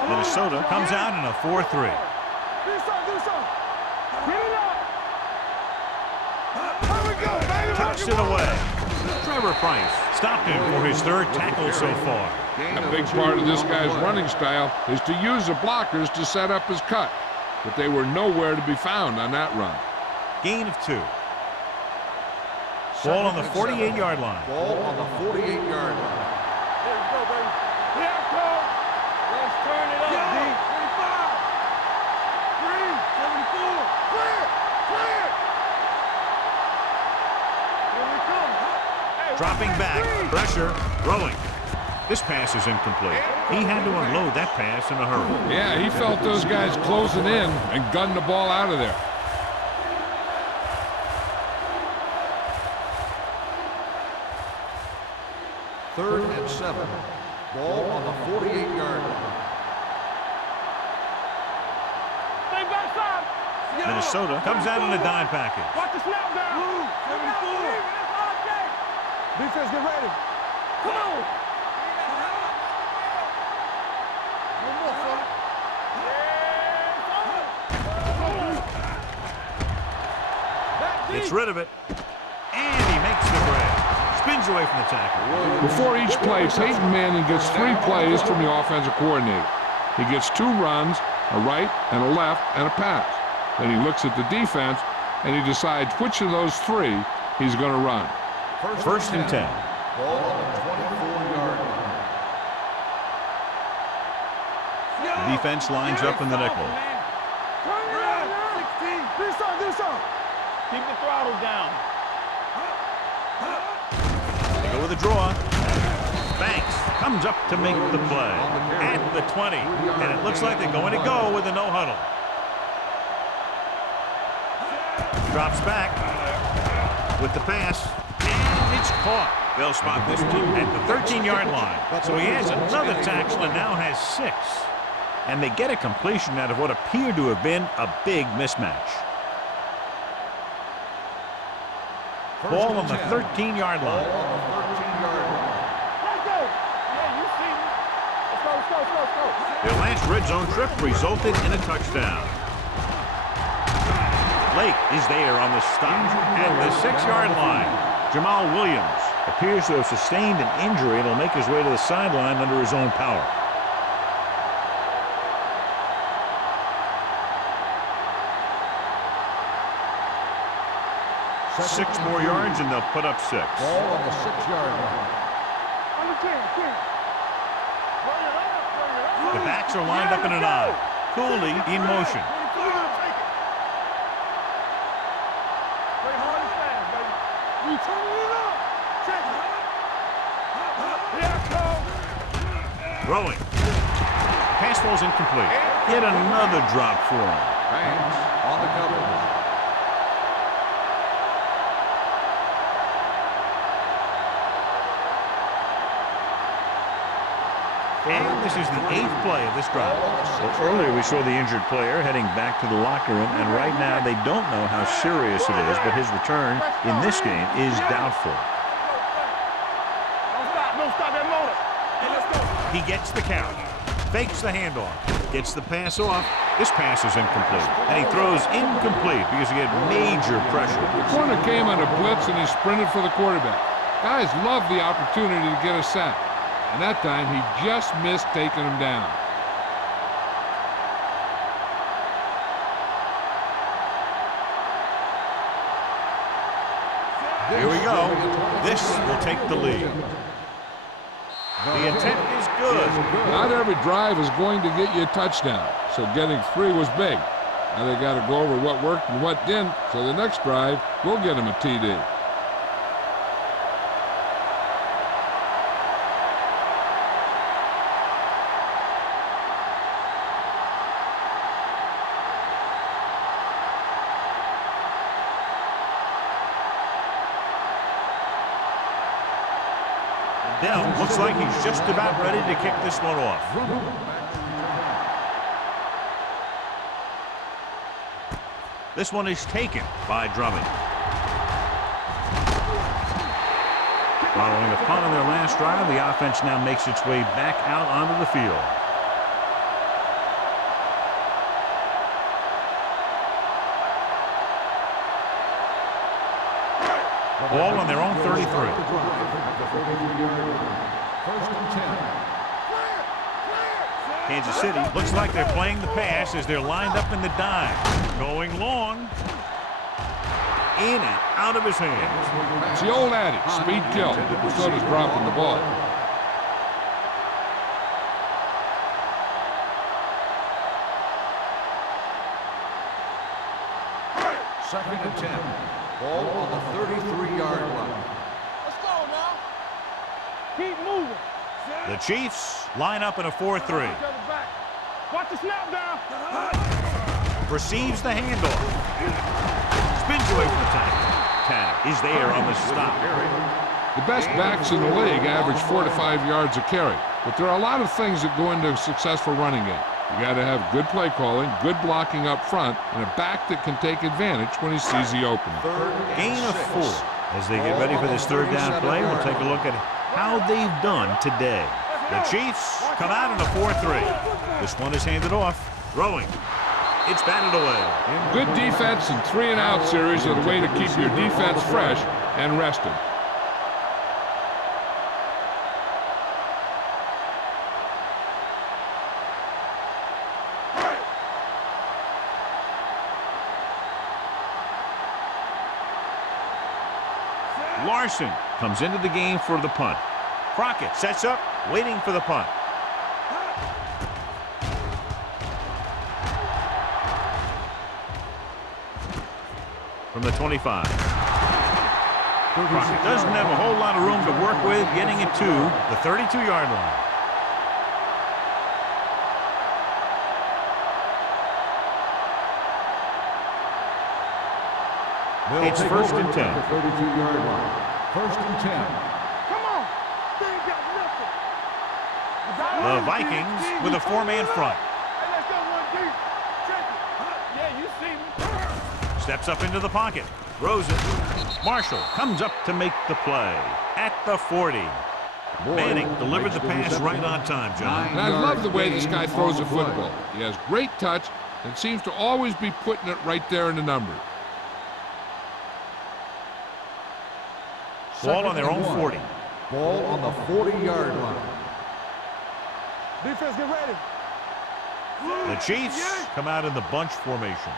Minnesota comes out in a 4-3. Do something. Get it up. Here we go, baby. Tucks it away. Trevor Price stopped him for his third tackle so far. A big part of this guy's running style is to use the blockers to set up his cut, but they were nowhere to be found on that run. Gain of 2. Ball on the 48-yard line. Ball on the 48-yard line. Here we go, baby. Here I come. Let's turn it up, D. 25. 3, 74. Clear. Here we come. Hey, Dropping back, pressure, throwing. This pass is incomplete. He had to unload that pass in a hurry. Yeah, he felt those guys closing in and gunned the ball out of there. Third and 7. Ball on the 48-yard line. Stay backside. Minnesota comes out in a dime package. Watch the snap down. 74. Defense, get ready. Come on. One more, fella. Gets rid of it. And he makes the grab. Spins away from the tackle. Before each play, Peyton Manning gets 3 plays from the offensive coordinator. He gets 2 runs, a right and a left, and a pass. Then he looks at the defense, and he decides which of those three he's going to run. First and 10. Ball on the 24-yard line. The defense lines up in the nickel. Turn it around now. 16. Do something. Keep the throttle down. They go with a draw. Banks comes up to make the play at the 20. And it looks like they're going to go with a no huddle. Drops back with the pass. And it's caught. They'll spot this one at the 13-yard line. So he has another tackle and now has 6. And they get a completion out of what appeared to have been a big mismatch. Ball on the 13-yard line. Let's go. Yeah, you see me. Let's go. Their last red zone trip resulted in a touchdown. Lake is there on the stop at the 6-yard line. Jamal Williams appears to have sustained an injury and will make his way to the sideline under his own power. Six more yards and they'll put up 6. Ball on the 6-yard line. On the 10. Bring it up. The backs are lined up in an I. Cooley in motion. Play hard and fast, baby. You turning it up. Check it. Here I come. Throwing. Pass falls incomplete. Yet another drop for him. Banks on the cover. And this is the 8th play of this drive. Well, earlier we saw the injured player heading back to the locker room, and right now they don't know how serious it is, but his return in this game is doubtful. Don't stop that motor. Hey, let's go. He gets the carry, fakes the handoff, gets the pass off. This pass is incomplete, and he throws incomplete because he had major pressure. The corner came on a blitz, and he sprinted for the quarterback. Guys love the opportunity to get a sack. And that time, he just missed taking him down. Here we go. This will take the lead. The intent is good. Not every drive is going to get you a touchdown, so getting 3 was big. Now they got to go over what worked and what didn't, so the next drive will get him a TD. Dell looks like he's just about ready to kick this one off. This one is taken by Drummond. Following a punt on their last drive, the offense now makes its way back out onto the field. Ball on their own 33. First and 10. Kansas City looks like they're playing the pass as they're lined up in the dime. Going long. In and out of his hands. It's the old adage, speed kills. So does dropping the ball. Second and 10. Ball on the 33-yard line. Let's go now. Keep moving. The Chiefs line up in a 4-3. Watch the snap down. Receives the handoff. Spins away from the tackle. Tanner is there on the stop. The best backs in the league average 4 to 5 yards a carry. But there are a lot of things that go into a successful running game. You got to have good play calling, good blocking up front, and a back that can take advantage when he sees the opening. Gain of 4. As they get ready for this third down play, we'll take a look at how they've done today. The Chiefs come out in a 4-3. This one is handed off. Throwing. It's batted away. Good defense and 3-and-out series are the way to keep your defense fresh and rested. Larson comes into the game for the punt. Crockett sets up, waiting for the punt. From the 25. Crockett doesn't have a whole lot of room to work with, getting it to the 32-yard line. It's first and 10. 32-yard line. First and 10. Come on. They ain't got nothing. The Vikings with a four-man front. Hey, let's go one deep. Check it. Yeah, you see me. Steps up into the pocket. Throws it. Marshall comes up to make the play at the 40. Manning delivered the pass right on time, John. And I love the way this guy throws a football. He has great touch and seems to always be putting it right there in the numbers. Ball on their own 40. Ball on the 40-yard line. Defense, get ready. The Chiefs come out in the bunch formation.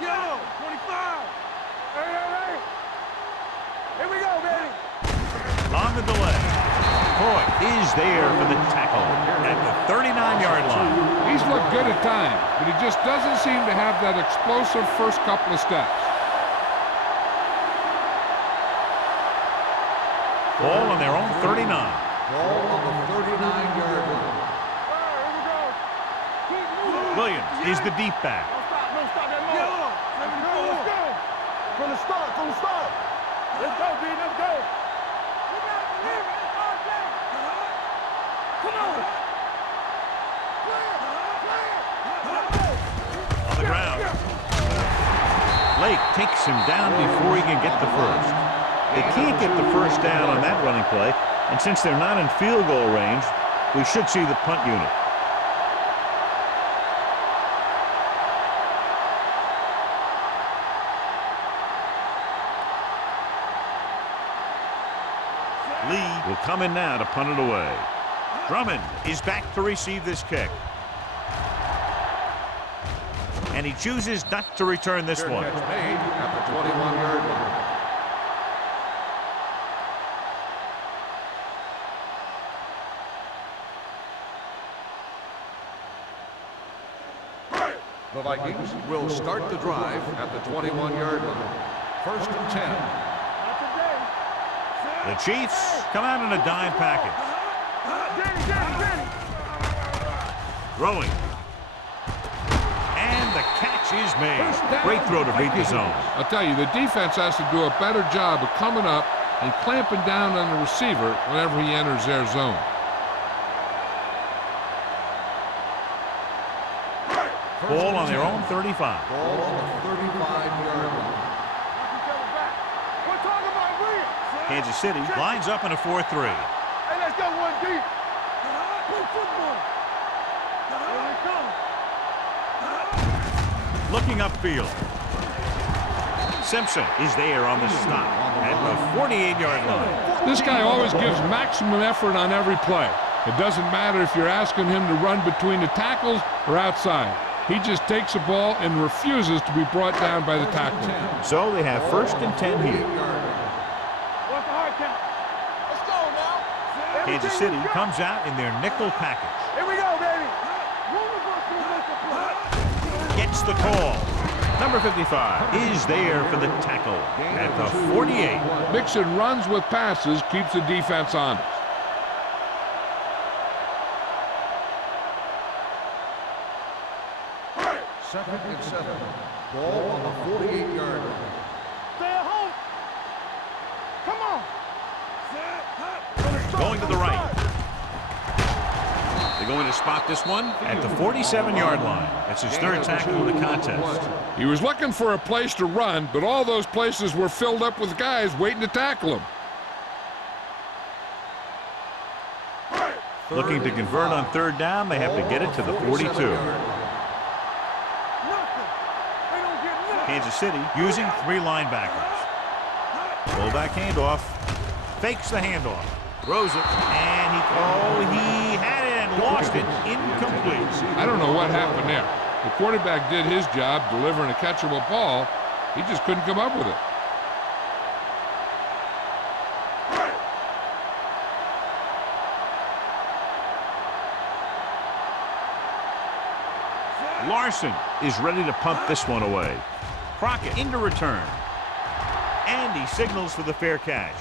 Yo, 25. Hey. Here we go, baby. On the delay. Coy is there for the tackle at the 39-yard line. He's looked good at times, but he just doesn't seem to have that explosive first couple of steps. Ball on their own 39. Ball on the 39-yard line. Here we go. Keep moving. Williams is the deep back. Don't stop that move. Let's go. From the start. Let's go, B. Let's go. You gotta believe it. It's our day. Come on. On the ground. Lake takes him down before he can get the first. They can't get the first down on that running play, and since they're not in field goal range, we should see the punt unit. Lee will come in now to punt it away. Drummond is back to receive this kick. And he chooses not to return this one. Catch made at the 21-yard line. The Vikings will start the drive at the 21-yard line. First and 10. Not today. The Chiefs come out in a dime package. Danny. Throwing. And the catch is made. Great throw to beat the zone. I'll tell you, the defense has to do a better job of coming up and clamping down on the receiver whenever he enters their zone. Ball on their own 35. Ball on the 35-yard line. We're talking about real. Kansas City lines up in a 4-3. Hey, let's go one deep. Play football. Here we come. Looking upfield. Simpson is there on the stop at the 48-yard line. This guy always gives maximum effort on every play. It doesn't matter if you're asking him to run between the tackles or outside. He just takes the ball and refuses to be brought down by the tackle. So they have first and 10 here. What's the hard count? Let's go now. Kansas City comes out in their nickel package. Here we go, baby. Gets the call. Number 55 is there for the tackle at the 48. Mixing runs with passes keeps the defense honest. Second and 7. Ball on the 48-yard line. Stay at home. Come on. Going to the right. They're going to spot this one at the 47-yard line. That's his third tackle of the contest. He was looking for a place to run, but all those places were filled up with guys waiting to tackle him. Looking to convert on third down, they have to get it to the 42. Kansas City using 3 linebackers. Fullback handoff. Fakes the handoff. Throws it. And he had it and lost it. Incomplete. I don't know what happened there. The quarterback did his job delivering a catchable ball. He just couldn't come up with it. Larson is ready to punt this one away. Crockett into return. And he signals for the fair catch.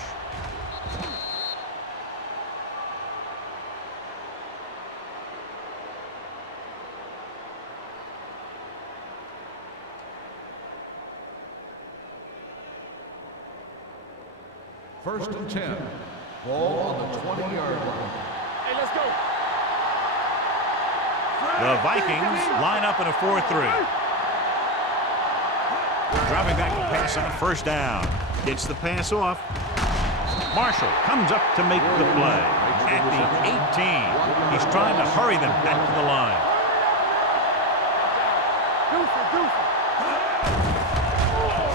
First and 10. Ball on the 20-yard line. Hey, let's go. The Vikings line up in a 4-3. Dropping back to pass on first down. Gets the pass off. Marshall comes up to make the play. At the 18. He's trying to hurry them back to the line.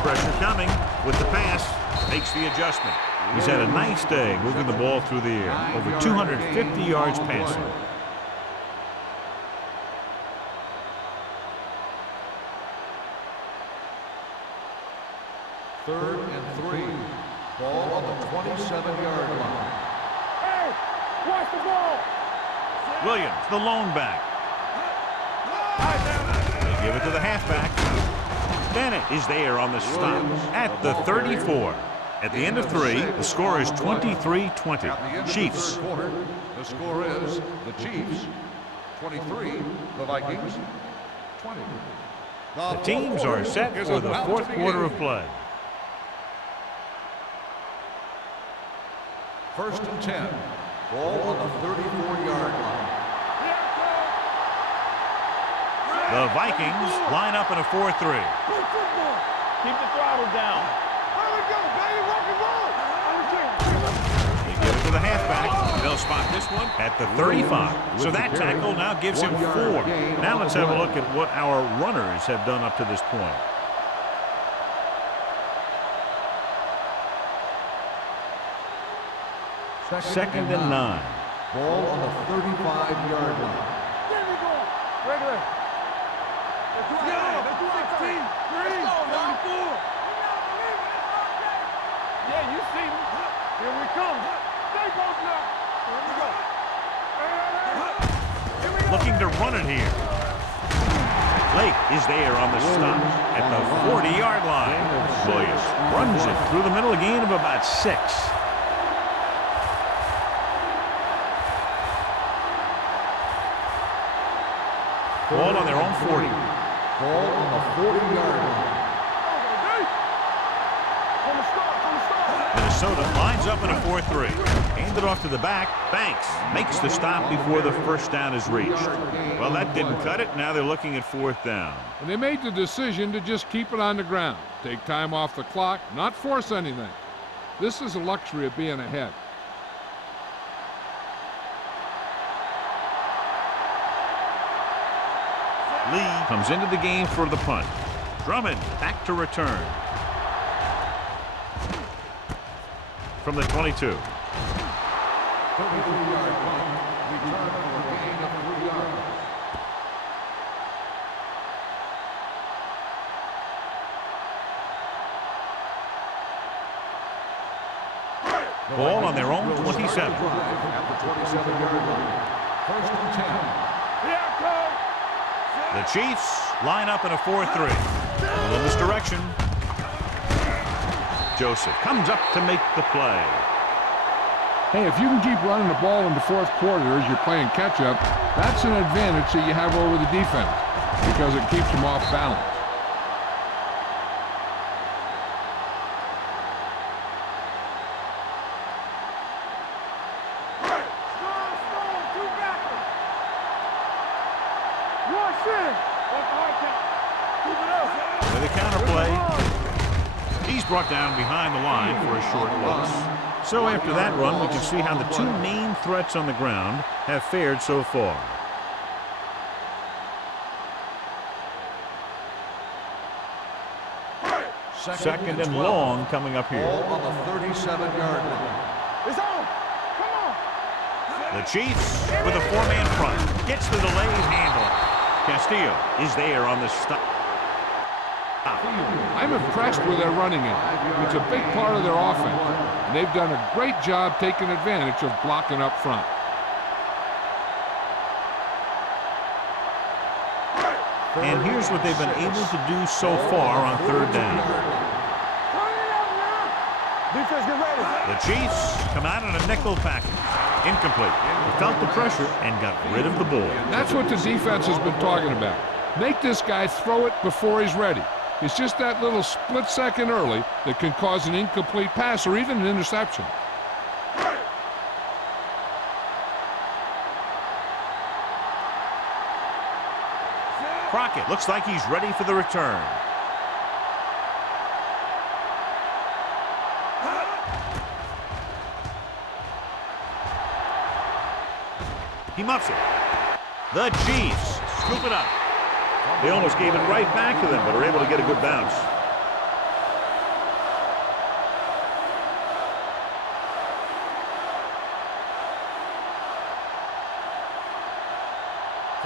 Pressure coming with the pass. Makes the adjustment. He's had a nice day moving the ball through the air. Over 250 yards passing. Third and 3. Ball on the 27-yard line. Hey, watch the ball. Williams, the lone back. They give it to the halfback. Bennett is there on the stop at the 34. At the end of 3, the score is 23-20. Chiefs. The score is the Chiefs 23, the Vikings 20. The teams are set for the fourth quarter of play. First and 10. Ball on the 34-yard line. The Vikings line up in a 4-3. Keep the throttle down. There we go, baby. Rock and roll. They give it to the halfback. They'll spot this one at the 35. So that tackle now gives him 4. Now let's have a look at what our runners have done up to this point. Second and 9. Ball on the 35-yard line. There we go. Regular. Let's do it. 16. 3. 74. Yeah, you see me. Here we come. Stay close now. Here we go. Here we go. Looking to run it here. Lake is there on the stop at the 40-yard line. Williams runs it through the middle, a gain of about 6. Ball on their own 40. Ball on the 40-yard line. Minnesota lines up in a 4-3. Handed off to the back. Banks makes the stop before the first down is reached. Well, that didn't cut it. Now they're looking at 4th down. And they made the decision to just keep it on the ground. Take time off the clock, not force anything. This is a luxury of being ahead. Lee comes into the game for the punt. Drummond back to return. From the 22. 33-yard punt. Return for a gain of 3 yards. Ball on their own 27. At the 27-yard line. First and 10. The Chiefs line up in a 4-3. In this direction. Joseph comes up to make the play. Hey, if you can keep running the ball in the fourth quarter as you're playing catch-up, that's an advantage that you have over the defense because it keeps them off balance. With a counter play, he's brought down behind the line for a short loss. So after that run, we can see how the 2 main threats on the ground have fared so far. Second and long coming up here. Ball on the 37-yard line. It's on. Come on. The Chiefs with a 4-man front. Gets the delayed handle. Castillo is there on the stop. I'm impressed with their running game. It's a big part of their offense, and they've done a great job taking advantage of blocking up front. And here's what they've been able to do so far on third down. Defense, get ready. The Chiefs come out in a nickel package. Incomplete. He felt the pressure and got rid of the ball. That's what the defense has been talking about. Make this guy throw it before he's ready. It's just that little split second early that can cause an incomplete pass or even an interception. Crockett looks like he's ready for the return. He muffs it. The Chiefs scoop it up. They almost gave it right back to them, but are able to get a good bounce.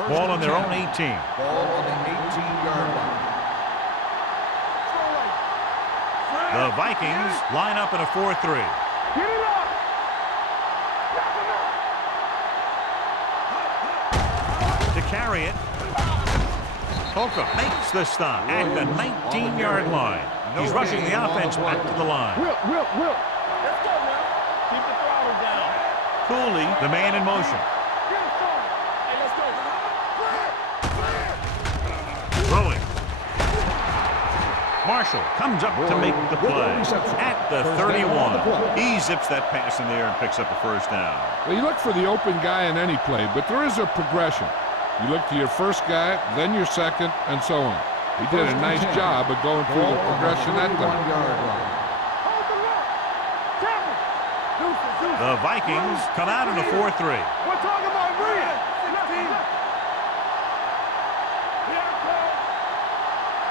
Ball on their own 18. Ball on the 18-yard line. The Vikings line up in a 4-3. Get it up. To carry it. Holcomb makes the stop at the 19-yard line. He's rushing the offense back to the line. Whip. Let's go now. Keep the throttle down. Cooley, the man in motion. Get it started. Hey, let's go. Throwing. Marshall comes up to make the play at the 31. He zips that pass in the air and picks up a first down. Well, you look for the open guy in any play, but there is a progression. You look to your first guy, then your second, and so on. He did a nice job of going through the progression that time. The Vikings come out in a 4-3. We're talking about Rhea. 16.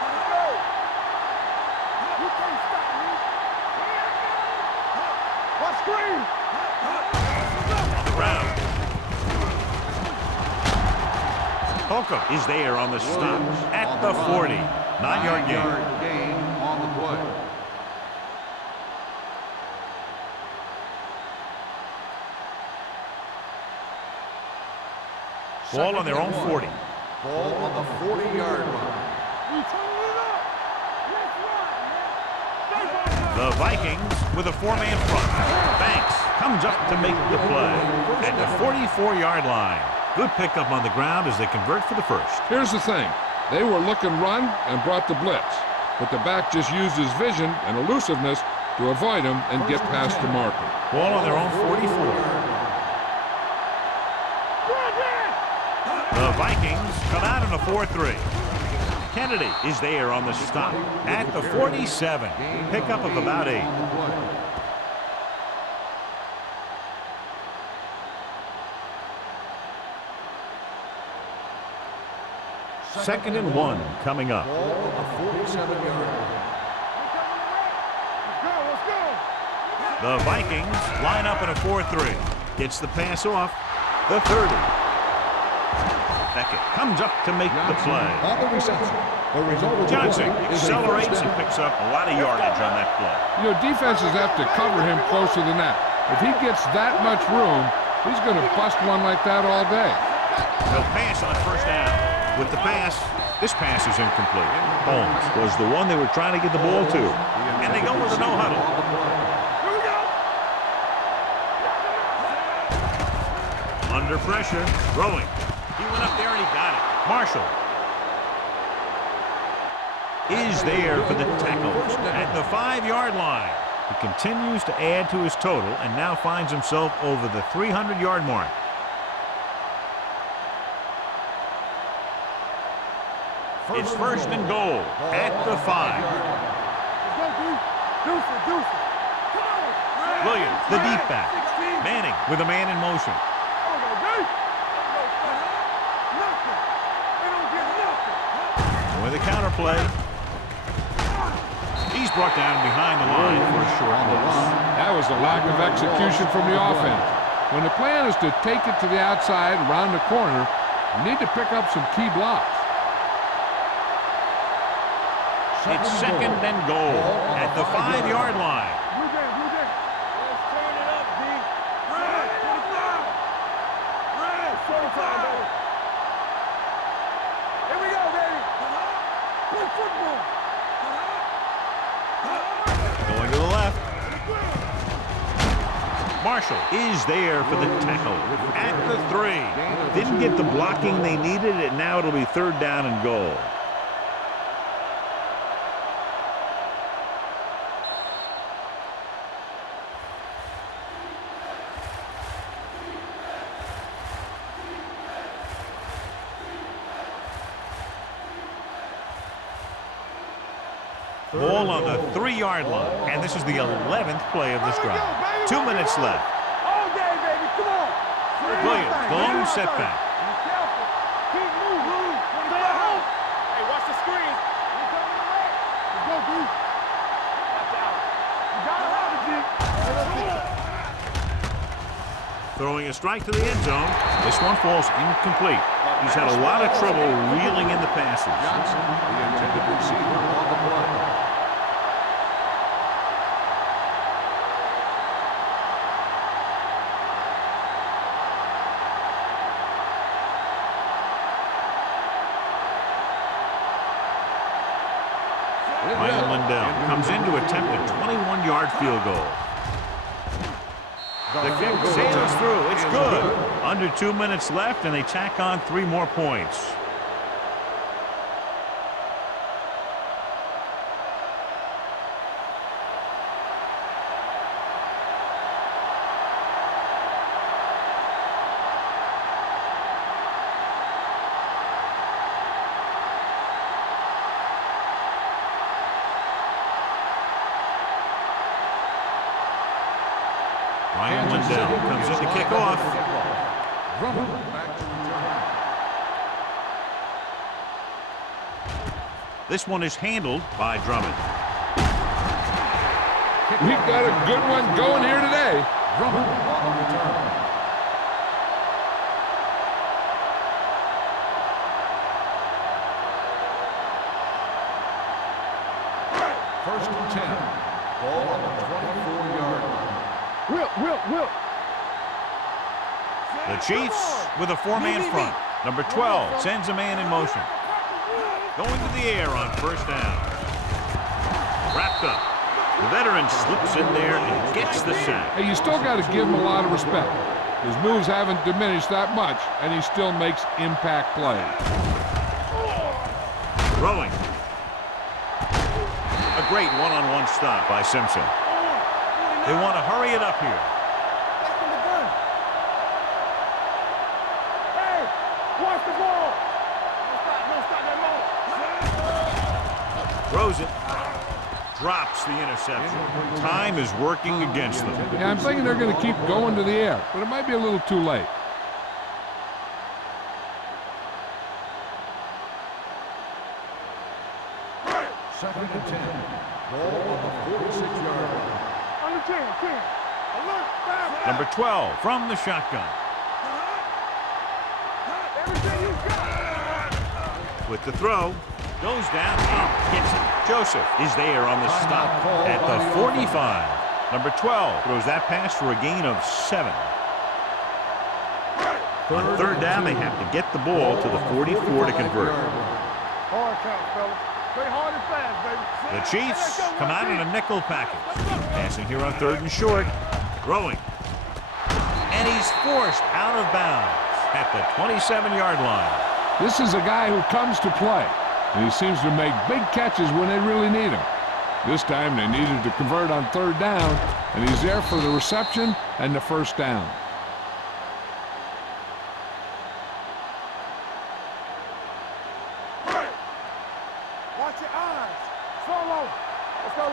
Let's go. You can't stop me. What screen? On the ground. Holcomb is there on the stop at the 40. 9-yard gain. Gain on the play. Ball on their own 40. Ball on the 40-yard line. The Vikings with a 4-man front. Banks comes up to make the play at the 44-yard line. Good pickup on the ground as they convert for the first. Here's the thing. They were looking run and brought the blitz, but the back just used his vision and elusiveness to avoid him and get past the marker. Ball on their own 44. The Vikings come out in a 4-3. Kennedy is there on the stop at the 47. Pickup of about 8. Second and 1 coming up. Ball on the 47-yard line. Let's go. The Vikings line up in a 4-3. Gets the pass off. The 30. Beckett comes up to make the play. On the reception. The result of the Johnson play is a accelerates first and down. picks up a lot of yardage on that play. You know, defenses have to cover him close to the net. If he gets that much room, he's going to bust one like that all day. They'll pass on first down. With the pass, this pass is incomplete. Holmes was the one they were trying to get the ball to. And they go with a no-huddle. Here we go. Under pressure, throwing. He went up there and he got it. Marshall is there for the tackle at the 5-yard line. He continues to add to his total and now finds himself over the 300-yard mark. It's first and goal at the 5. Let's go, D. Deuce it. Come on. Williams, the deep back. Manning with a man in motion. Come on, D. Nothing. They don't get nothing. With a counter play. He's brought down behind the line for a short loss. That was a lack of execution from the offense. When the plan is to take it to the outside, around the corner, you need to pick up some key blocks. It's second and goal at the 5-yard line. Blue Jay. Let's turn it up, D. Red. 25. Red. 45, baby. Here we go, baby. Marshall is there for the tackle at the 3. Didn't get the blocking they needed, and now it'll be 3rd down and goal. Ball on the 3-yard line, and this is the 11th play of this drive. 2 minutes left. All day, baby. Come on. Williams, the lone setback. Be careful. Keep moving. Stay at home. Hey, watch the screen. Let's go, D. Watch out. You gotta have it, D. Throwing a strike to the end zone. This one falls incomplete. He's had a lot of trouble reeling in the passes. Johnson, the intended receiver on the play. Ryan Lindell comes in to attempt a 21-yard field goal. The kick sails through. It's good. Under 2 minutes left, and they tack on 3 more points. Ryan Lindell comes in to kick off. This one is handled by Drummond. We've got a good one going here today. Drummond on the return. First and 10. Ball on the 24-yard line. Will. The Chiefs with a 4-man front. Number 12 sends a man in motion. Going to the air on 1st down. Wrapped up. The veteran slips in there and gets the sack. Hey, you still got to give him a lot of respect. His moves haven't diminished that much, and he still makes impact plays. Throwing. A great one-on-one stop by Simpson. They want to hurry it up here. Hey, watch the ball. Don't stop that ball. Throws it. Drops the interception. Time is working against them. Yeah, I'm thinking they're going to keep going to the air, but it might be a little too late. Second and 10. Ball on the 46-yard line. Under 10. Alert. Fast. Number 12 from the shotgun. Everything you got. With the throw. Goes down and hits it. Joseph is there on the stop at the 45. Number 12 throws that pass for a gain of 7. On 3rd down, they have to get the ball to the 44 to convert. Hard count, fellas. Play hard and fast, baby. The Chiefs come out in a nickel package. Passing here on 3rd and short. Throwing. And he's forced out of bounds at the 27-yard line. This is a guy who comes to play. And he seems to make big catches when they really need him. This time they needed to convert on 3rd down, and he's there for the reception and the 1st down. Watch your eyes. Solo. Let's go.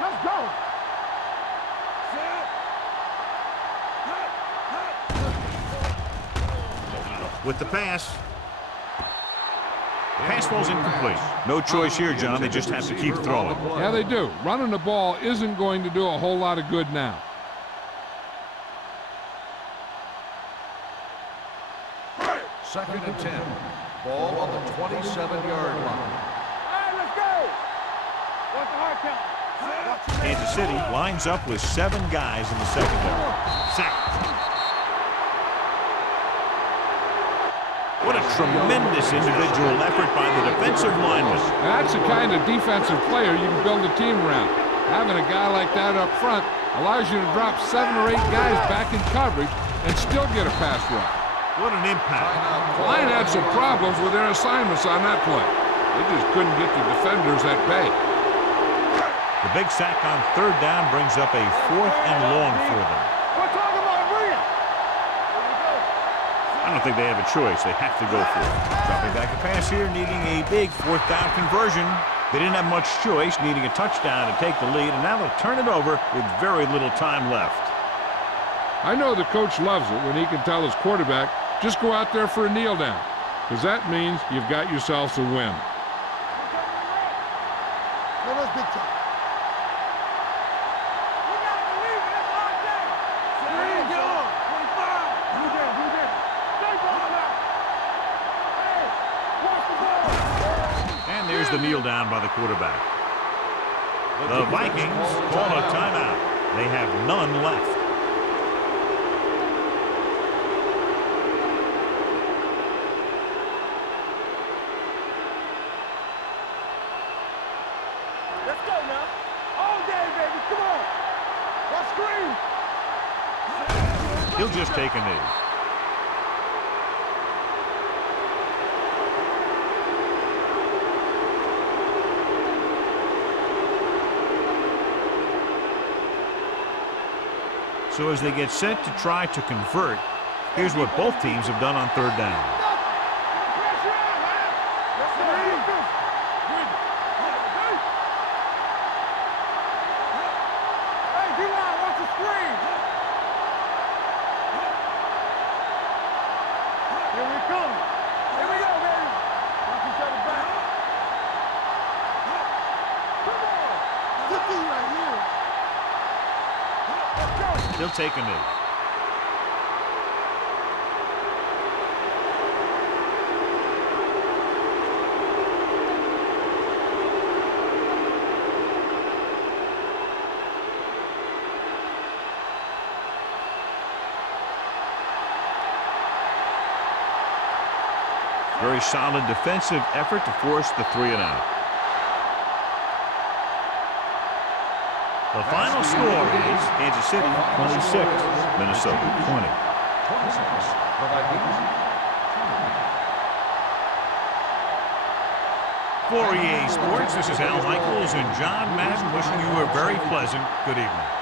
Let's go. With the pass. Pass falls incomplete. No choice here, John. They just have to keep throwing. Yeah, they do. Running the ball isn't going to do a whole lot of good now. Second and 10. Ball on the 27-yard line. Hey, let's go. Watch the hard count. Kansas City lines up with 7 guys in the secondary. Sack. What a tremendous individual effort by the defensive lineman. That's the kind of defensive player you can build a team around. Having a guy like that up front allows you to drop 7 or 8 guys back in coverage and still get a pass rush. What an impact. The line had some problems with their assignments on that play. They just couldn't get the defenders at bay. The big sack on 3rd down brings up a 4th and long for them. We're talking about brilliant. I don't think they have a choice. They have to go for it. Dropping back a pass here, needing a big 4th down conversion. They didn't have much choice, needing a touchdown to take the lead, and now they'll turn it over with very little time left. I know the coach loves it when he can tell his quarterback, just go out there for a kneel down, because that means you've got yourselves a win. No, that's big time. We got to believe it. That's our day. Green, get on. 25. Do that. Stay ball out. Hey, watch the ball. And there's the kneel down by the quarterback. The Vikings call a timeout. They have none left. Let's go now. All day, baby. Come on. Let's scream. He'll just take a knee. So as they get set to try to convert, here's what both teams have done on 3rd down. Pressure out, man. Let's go. Hey, D-line, watch the screen. Here we come. Here we go, baby. Watch each other back. Come on. This thing right here. Let's go. He'll take a knee. Very solid defensive effort to force the 3 and out. The final score is Kansas City 26, Minnesota 20. For EA Sports, this is Al Michaels and John Madden wishing you a very pleasant good evening.